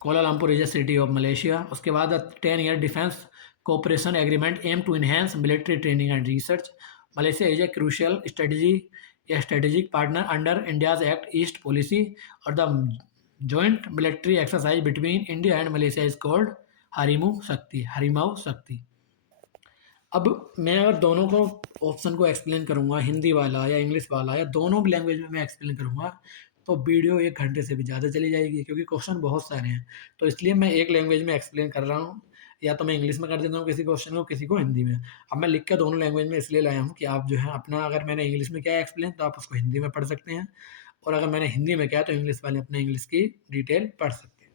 Kuala Lumpur is a city of Malaysia. उसके बाद 10-year defence cooperation agreement aim to enhance military training and research. Malaysia is a crucial strategy या strategic partner under India's act east policy और the joint military exercise between India and Malaysia is called Harimau Shakti. अब मैं अगर दोनों को option को explain करूँगा, हिंदी वाला या इंग्लिश वाला या दोनों भी लैंग्वेज में मैं एक्सप्लेन करूँगा, तो वीडियो 1 घंटे से भी ज़्यादा चली जाएगी, क्योंकि क्वेश्चन बहुत सारे हैं। तो इसलिए मैं एक लैंग्वेज में एक्सप्लेन कर रहा हूँ, या तो मैं इंग्लिश में कर देता हूँ किसी क्वेश्चन को, किसी को हिंदी में। अब मैं लिख के दोनों लैंग्वेज में इसलिए लाया हूँ कि आप जो है अपना, अगर मैंने इंग्लिश में किया एक्सप्लेन तो आप उसको हिंदी में पढ़ सकते हैं, और अगर मैंने हिंदी में किया तो इंग्लिश वाले अपने इंग्लिश की डिटेल पढ़ सकते हैं।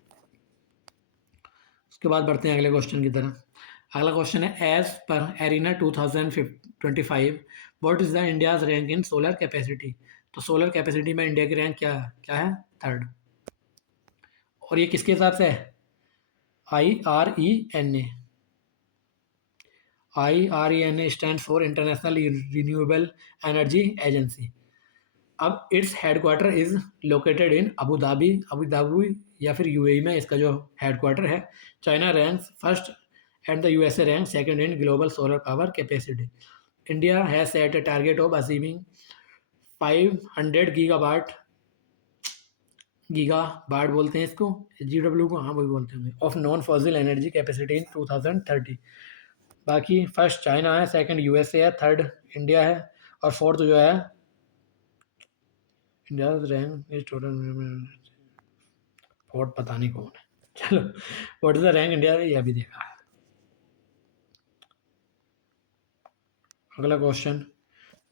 उसके बाद बढ़ते हैं अगले क्वेश्चन की तरफ। अगला क्वेश्चन है, as per IRENA 2025 what is the India's rank in solar capacity? तो सोलर कैपेसिटी में इंडिया की रैंक क्या है? 3rd। और ये किसके हिसाब से है? IRENA। IRENA stand for international renewable energy agency. अब its headquarter is located in Abu Dhabi या फिर यूएई में इसका जो हेडक्वार्टर है। China ranks first and the USA rank second in global solar power capacity. India has set a target of achieving 500 gigawatt बोलते हैं इसको, GW को, हाँ वही बोलते हैं, of non fossil energy capacity in 2030। बाकी फर्स्ट चाइना है, सेकंड यूएसए है, थर्ड इंडिया है, और फोर्थ जो है India rank is total, fourth पता नहीं कौन है। चलो, what is the rank India, यह भी देखा है। अगला क्वेश्चन,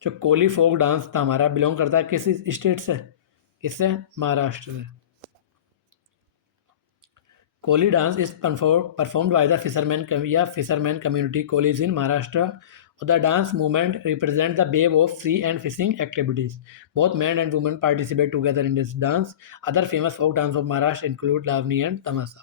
जो कोली फोक डांस था हमारा, बिलोंग करता है किस स्टेट से? किससे? महाराष्ट्र से। Koli dance is performed by the fisherman community Kolis in Maharashtra. The dance movement represents the wave of sea and fishing activities. Both men and women participate together in this dance. Other famous folk dance of Maharashtra include Lavani and Tamasa.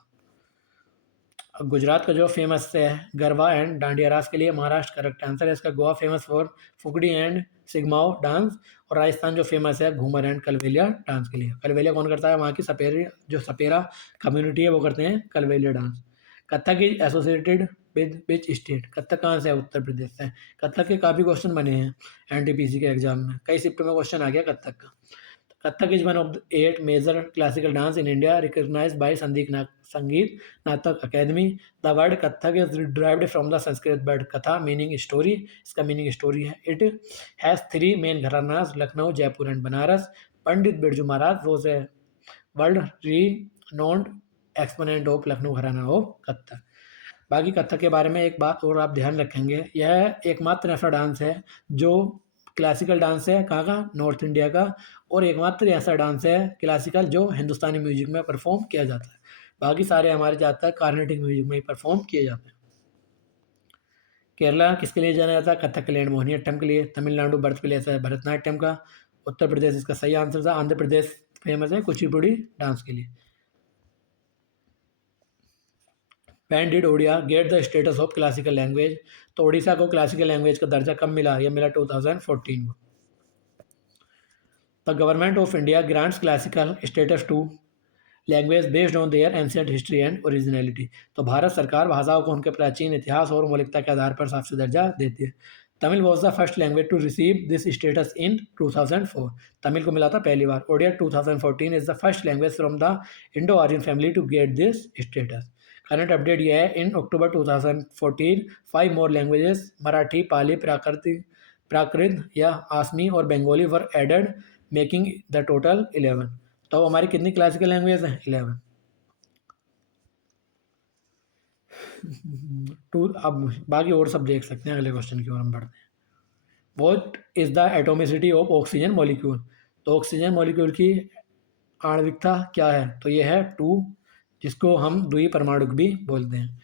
अब गुजरात का जो famous है garba and dandiya रास के लिए Maharashtra correct answer है इसका। Goa famous for Fugdi and Shigmo dance, और राजस्थान जो फेमस है घूमर एंड कलवेलिया डांस के लिए। कलवेलिया कौन करता है? वहाँ की सपेरा कम्युनिटी है, वो करते हैं Kalbelia dance. Kathak is associated with which state? Kathak कहाँ से है? उत्तर प्रदेश से। कथक के काफ़ी क्वेश्चन बने हैं एनटीपीसी के एग्जाम में, कई शिफ्ट में क्वेश्चन आ गया कथक का। Kathak is one of the 8 major classical dance in India recognised by Sangeet Natak Akademi. The word Kathak is derived from the Sanskrit word katha meaning story. इसका मीनिंग स्टोरी है। It has 3 main gharanas, Lucknow, Jaipur and Banaras. Pandit Birju Maharaj was a world renowned exponent of Lucknow gharana of Kathak. बाकी कथक के बारे में एक बात और आप ध्यान रखेंगे, यह एकमात्र ऐसा डांस है जो क्लासिकल डांस है, कहाँ का? नॉर्थ इंडिया का, और एकमात्र ऐसा डांस है क्लासिकल जो हिंदुस्तानी म्यूजिक में परफॉर्म किया जाता है। बाकी सारे हमारे ज़्यादातर कार्नेटिक म्यूजिक में ही परफॉर्म किए जाते हैं। केरला किसके लिए जाना जाता है? कथक के लिए, मोहिनीअट्टम के लिए। तमिलनाडु बर्थ प्लेस है भरतनाट्यम का। उत्तर प्रदेश इसका सही आंसर था। आंध्र प्रदेश फेमस है कुचिपुड़ी डांस के लिए। When did Odia get the status of classical language? तो ओडिशा को क्लासिकल लैंग्वेज का दर्जा कब मिला? यह मिला 2014 को। The government of India grants classical status to language based on their ancient history and originality. तो भारत सरकार भाषाओं को उनके प्राचीन इतिहास और मौलिकता के आधार पर शास्त्रीय दर्जा देती है। Tamil was the first language to receive this status in 2004। Tamil को मिला था पहली बार। Odia 2014 is the first language from the Indo Aryan family to get this status. Current update यह है, इन अक्टूबर 2014 5 मोर लैंग्वेजेस मराठी, पाली, प्राकृत या आसमी और बंगाली वर एडेड मेकिंग द टोटल 11। तो हमारी कितनी क्लासिकल लैंग्वेज हैं? 11। टू, अब बाकी और सब देख सकते हैं, अगले क्वेश्चन की ओर हम बढ़ते हैं। What is the atomicity of oxygen molecule? तो ऑक्सीजन मॉलिक्यूल की आणविकता क्या है? तो ये है 2, जिसको हम द्वि परमाणु भी बोलते हैं।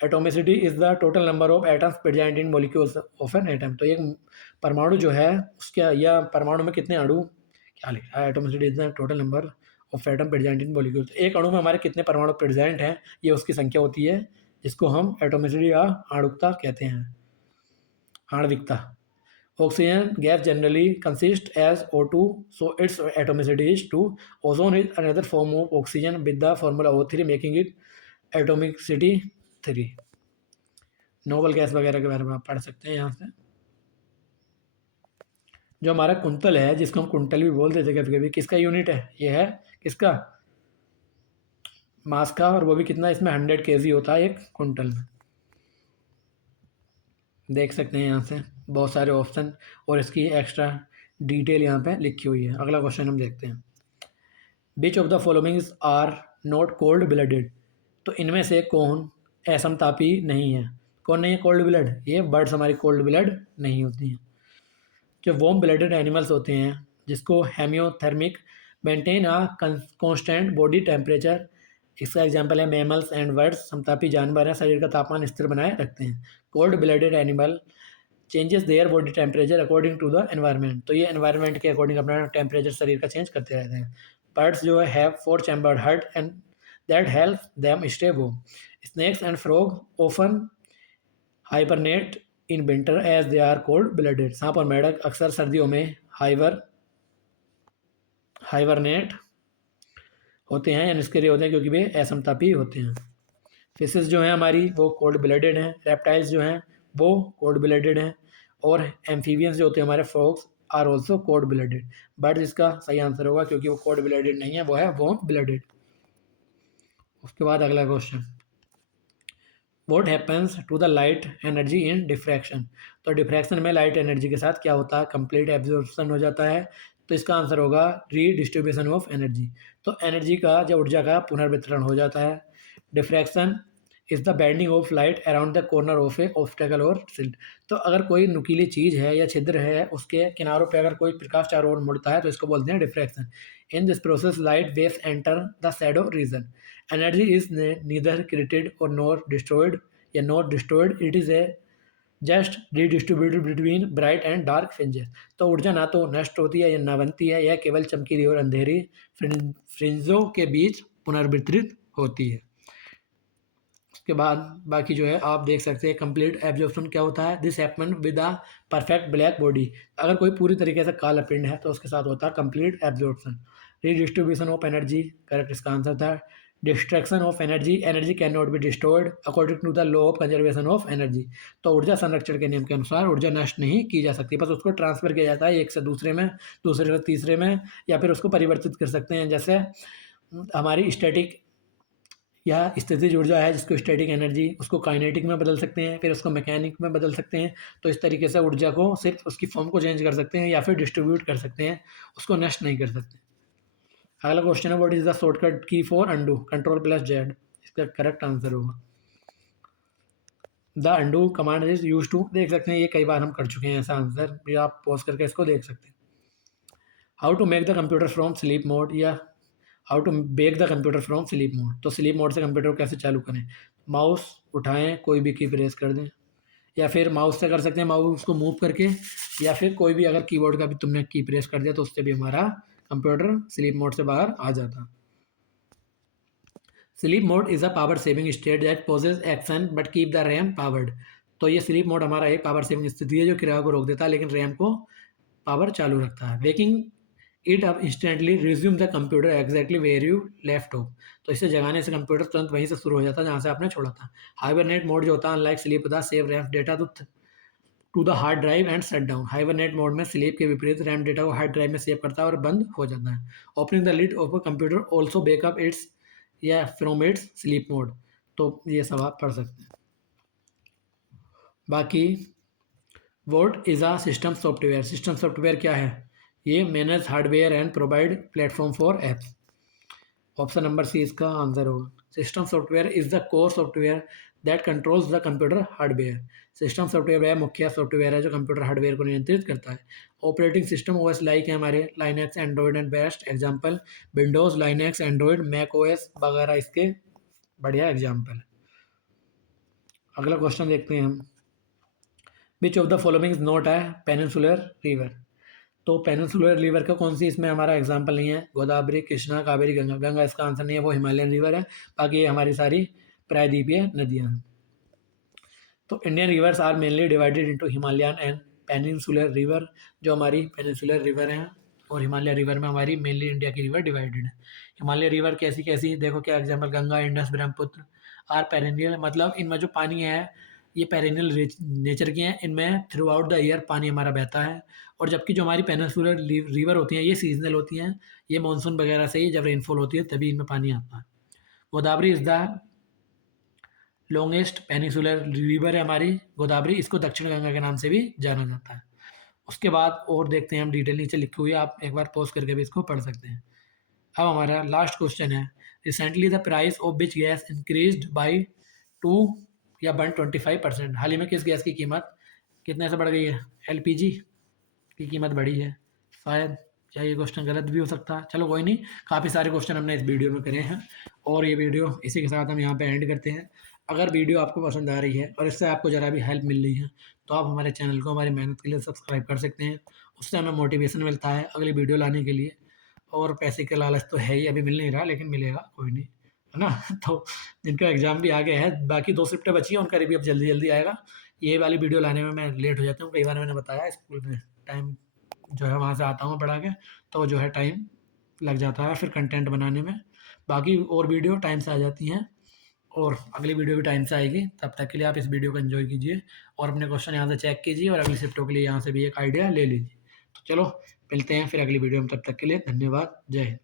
Atomicity is the total number of atoms present in molecules of an atom. तो एक परमाणु जो है उसके, या परमाणु में कितने अणु, क्या लिखा है? Atomicity is the total number of atom present in molecules. एक अणु में हमारे कितने परमाणु प्रेजेंट हैं, ये उसकी संख्या होती है, जिसको हम एटोमिसिटी या आणुकता कहते हैं, आणविकता। Oxygen gas generally consists as O2, so its atomicity is 2. Ozone is another form of oxygen with the formula O3, making it atomicity 3. Noble gas वगैरह के बारे में आप पढ़ सकते हैं यहाँ से। जो हमारा कुंतल है, जिसको हम कुंटल भी बोलते थे कभी कभी, किसका यूनिट है? ये है किसका? मास का, और वो भी कितना? इसमें 100 kg होता है एक कुंटल में। देख सकते हैं यहाँ से बहुत सारे ऑप्शन और इसकी एक्स्ट्रा डिटेल यहाँ पे लिखी हुई है। अगला क्वेश्चन हम देखते हैं। Which of the followings are not cold blooded? तो इनमें से कौन असमतापी नहीं है? कौन नहीं है कोल्ड ब्लड? ये बर्ड्स हमारी कोल्ड ब्लड नहीं होती हैं। जो वार्म ब्लडेड एनिमल्स होते हैं, जिसको homeothermic, maintain a constant body temperature, इसका एग्जांपल है मैमल्स एंड बर्ड्स। समतापी जानवर हैं, शरीर का तापमान स्थिर बनाए रखते हैं। Cold blooded animal changes their body temperature according to the environment. तो ये एनवायरनमेंट के अकॉर्डिंग अपना टेम्परेचर शरीर का चेंज करते रहते हैं। बर्ड्स जो है have 4 chambered heart and that help them stay warm. Snakes and frog often hibernate in winter as they are cold blooded. सांप और मेढक अक्सर सर्दियों में हाइबरनेट होते हैं, यानी इसके लिए होते हैं क्योंकि वे असमतापी होते हैं। फिशेस जो हैं हमारी, वो कोल्ड ब्लडेड हैं। रेप्टाइल्स जो हैं वो कोल्ड ब्लडेड हैं। और एम्फीबियंस जो होते हैं हमारे, frogs are also cold blooded. But इसका सही आंसर होगा, क्योंकि वो कोल्ड ब्लडेड नहीं है, वो है वार्म ब्लडेड। उसके बाद अगला question, what happens to the light energy in diffraction? तो डिफ्रैक्शन में लाइट एनर्जी के साथ क्या होता है? कंप्लीट एब्जॉर्प्शन हो जाता है। तो इसका आंसर होगा रीडिस्ट्रीब्यूशन ऑफ एनर्जी। तो एनर्जी का, जब ऊर्जा का पुनर्वितरण हो जाता है। Diffraction is the bending of light around the corner of A obstacle और सिल्ट। तो अगर कोई नुकीली चीज़ है या छिद्र है, उसके किनारों पे अगर कोई प्रकाश चारों ओर मुड़ता है, तो इसको बोलते हैं diffraction. In this process light waves enter the shadow reason. Energy is neither created और नॉट डिस्ट्रॉयड, या not destroyed, it is a just redistributed between bright and dark fringes. तो ऊर्जा ना तो नष्ट होती है या ना बनती है, यह केवल चमकीली और अंधेरी फ्रिंजों के बीच पुनर्वितरित होती है। उसके बाद बाकी जो है आप देख सकते हैं, कंप्लीट एब्जॉर्प्शन क्या होता है? This happen with a perfect black body. अगर कोई पूरी तरीके से काला पिंड है, तो उसके साथ होता है complete absorption. Redistribution of energy, correct इसका आंसर था। Destruction of energy, energy can not be destroyed according to the law of conservation of energy. तो ऊर्जा संरक्षण के नियम के अनुसार ऊर्जा नष्ट नहीं की जा सकती, बस उसको ट्रांसफर किया जाता है एक से दूसरे में, दूसरे से तीसरे में, या फिर उसको परिवर्तित कर सकते हैं। जैसे हमारी स्टैटिक या स्थितिज ऊर्जा है, जिसको स्टैटिक एनर्जी, उसको काइनेटिक में बदल सकते हैं, फिर उसको मैकेनिक में बदल सकते हैं। तो इस तरीके से ऊर्जा को सिर्फ उसकी फॉर्म को चेंज कर सकते हैं, या फिर डिस्ट्रीब्यूट कर सकते हैं, उसको नष्ट नहीं कर सकते। अगला क्वेश्चन है, what is the shortcut key for undo? Control Z इसका करेक्ट आंसर होगा। The undo command is use to, देख सकते हैं ये कई बार हम कर चुके हैं ऐसा आंसर, भी आप पॉज करके इसको देख सकते हैं। How to make the computer from sleep mode, या how to wake the computer from sleep mode. तो स्लीप मोड से कंप्यूटर को कैसे चालू करें? माउस उठाएं, कोई भी की प्रेस कर दें, या फिर माउस से कर सकते हैं, माउस को मूव करके, या फिर कोई भी अगर कीबोर्ड का भी तुमने की प्रेस कर दिया, तो उससे भी हमारा कंप्यूटर स्लीप मोड से बाहर आ जाता। Sleep mode is a power saving state that pauses action but keep the RAM powered. तो ये स्लीप मोड हमारा एक पावर सेविंग स्थिति है, जो क्रिया को रोक देता है लेकिन रैम को पावर चालू रखता है। Waking it up instantly resume the computer exactly where you left off. तो इसे जगाने से कंप्यूटर तुरंत वहीं से शुरू हो जाता है जहाँ से आपने छोड़ा था। हाइबरनेट मोड जो होता है, अनलाइक स्लीप होता है, save RAM data to the hard drive and shut down. Hibernate mode में स्लीप के विपरीत रैम डेटा को हार्ड ड्राइव में सेव करता है और बंद हो जाता है। Opening the lid of a computer also wake up its या फ्रॉम इट्स स्लीप मोड। तो ये सब आप पढ़ सकते हैं। बाकी what is a system software? System software क्या है? ये manage hardware and provide platform for apps. Option number C इसका आंसर होगा। System software is the core software that controls the computer hardware. System software है, मुख्य software है जो computer hardware को नियंत्रित करता है। ऑपरेटिंग सिस्टम ओएस लाइक है हमारे Linux, Android and best example Windows, Linux, Android, Mac OS वगैरह इसके बढ़िया एग्जांपल। अगला क्वेश्चन देखते हैं हम, which of the following is not है पेनिनसुलर रिवर। तो पेनिनसुलर रिवर का कौन सी इसमें हमारा एग्जांपल नहीं है, गोदावरी, कृष्णा, कावेरी, गंगा। गंगा इसका आंसर नहीं है, वो हिमालयन रिवर है। बाकी ये हमारी सारी प्रायद्वीपीय नदियाँ हैं। तो Indian rivers are mainly divided into Himalayan and peninsular river. जो हमारी पेनिनसुलर रिवर हैं और हिमालय रिवर में हमारी मेनली इंडिया की रिवर डिवाइडेड है। हिमालय रिवर कैसी कैसी देखो, क्या example, Ganga, Indus, Brahmaputra are perennial, मतलब इनमें जो पानी है ये पेरेनियल नेचर की हैं, इनमें थ्रू आउट द ईयर पानी हमारा बहता है। और जबकि जो हमारी पेनिनसुलर रिवर होती हैं ये सीजनल होती हैं, ये मानसून वगैरह से ही जब रेनफॉल होती है तभी इनमें पानी आता है। Godavari is the longest peninsular river है हमारी गोदावरी, इसको दक्षिण गंगा के नाम से भी जाना जाता है। उसके बाद और देखते हैं हम, डिटेल नीचे लिखी हुई है, आप एक बार पॉज करके भी इसको पढ़ सकते हैं। अब हमारा लास्ट क्वेश्चन है, recently the price of which gas increased by 2 या 125%। हाल ही में किस गैस की कीमत कितने से बढ़ गई है, एलपीजी की कीमत बढ़ी है शायद, या ये क्वेश्चन गलत भी हो सकता है। चलो कोई नहीं, काफ़ी सारे क्वेश्चन हमने इस वीडियो में करे हैं और ये वीडियो इसी के साथ हम यहाँ पे एंड करते हैं। अगर वीडियो आपको पसंद आ रही है और इससे आपको ज़रा भी हेल्प मिल रही है तो आप हमारे चैनल को हमारी मेहनत के लिए सब्सक्राइब कर सकते हैं। उससे हमें मोटिवेशन मिलता है अगली वीडियो लाने के लिए। और पैसे का लालच तो है ही, अभी मिल नहीं रहा लेकिन मिलेगा, कोई नहीं, है ना। तो जिनका एग्ज़ाम भी आगे है, बाकी 2 शिफ्टें बची हैं, उनका रिव्यू अब जल्दी जल्दी आएगा। ये वाली वीडियो लाने में मैं लेट हो जाता हूँ, कई बार मैंने बताया स्कूल में टाइम जो है वहाँ से आता हूँ पढ़ा के, तो जो है टाइम लग जाता है फिर कंटेंट बनाने में। बाकी और वीडियो टाइम से आ जाती हैं और अगली वीडियो भी टाइम से आएगी। तब तक के लिए आप इस वीडियो को एंजॉय कीजिए और अपने क्वेश्चन यहाँ से चेक कीजिए और अगली शिफ्टों के लिए यहाँ से भी एक आइडिया ले लीजिए। तो चलो मिलते हैं फिर अगली वीडियो में, तब तक के लिए धन्यवाद, जय हिंद।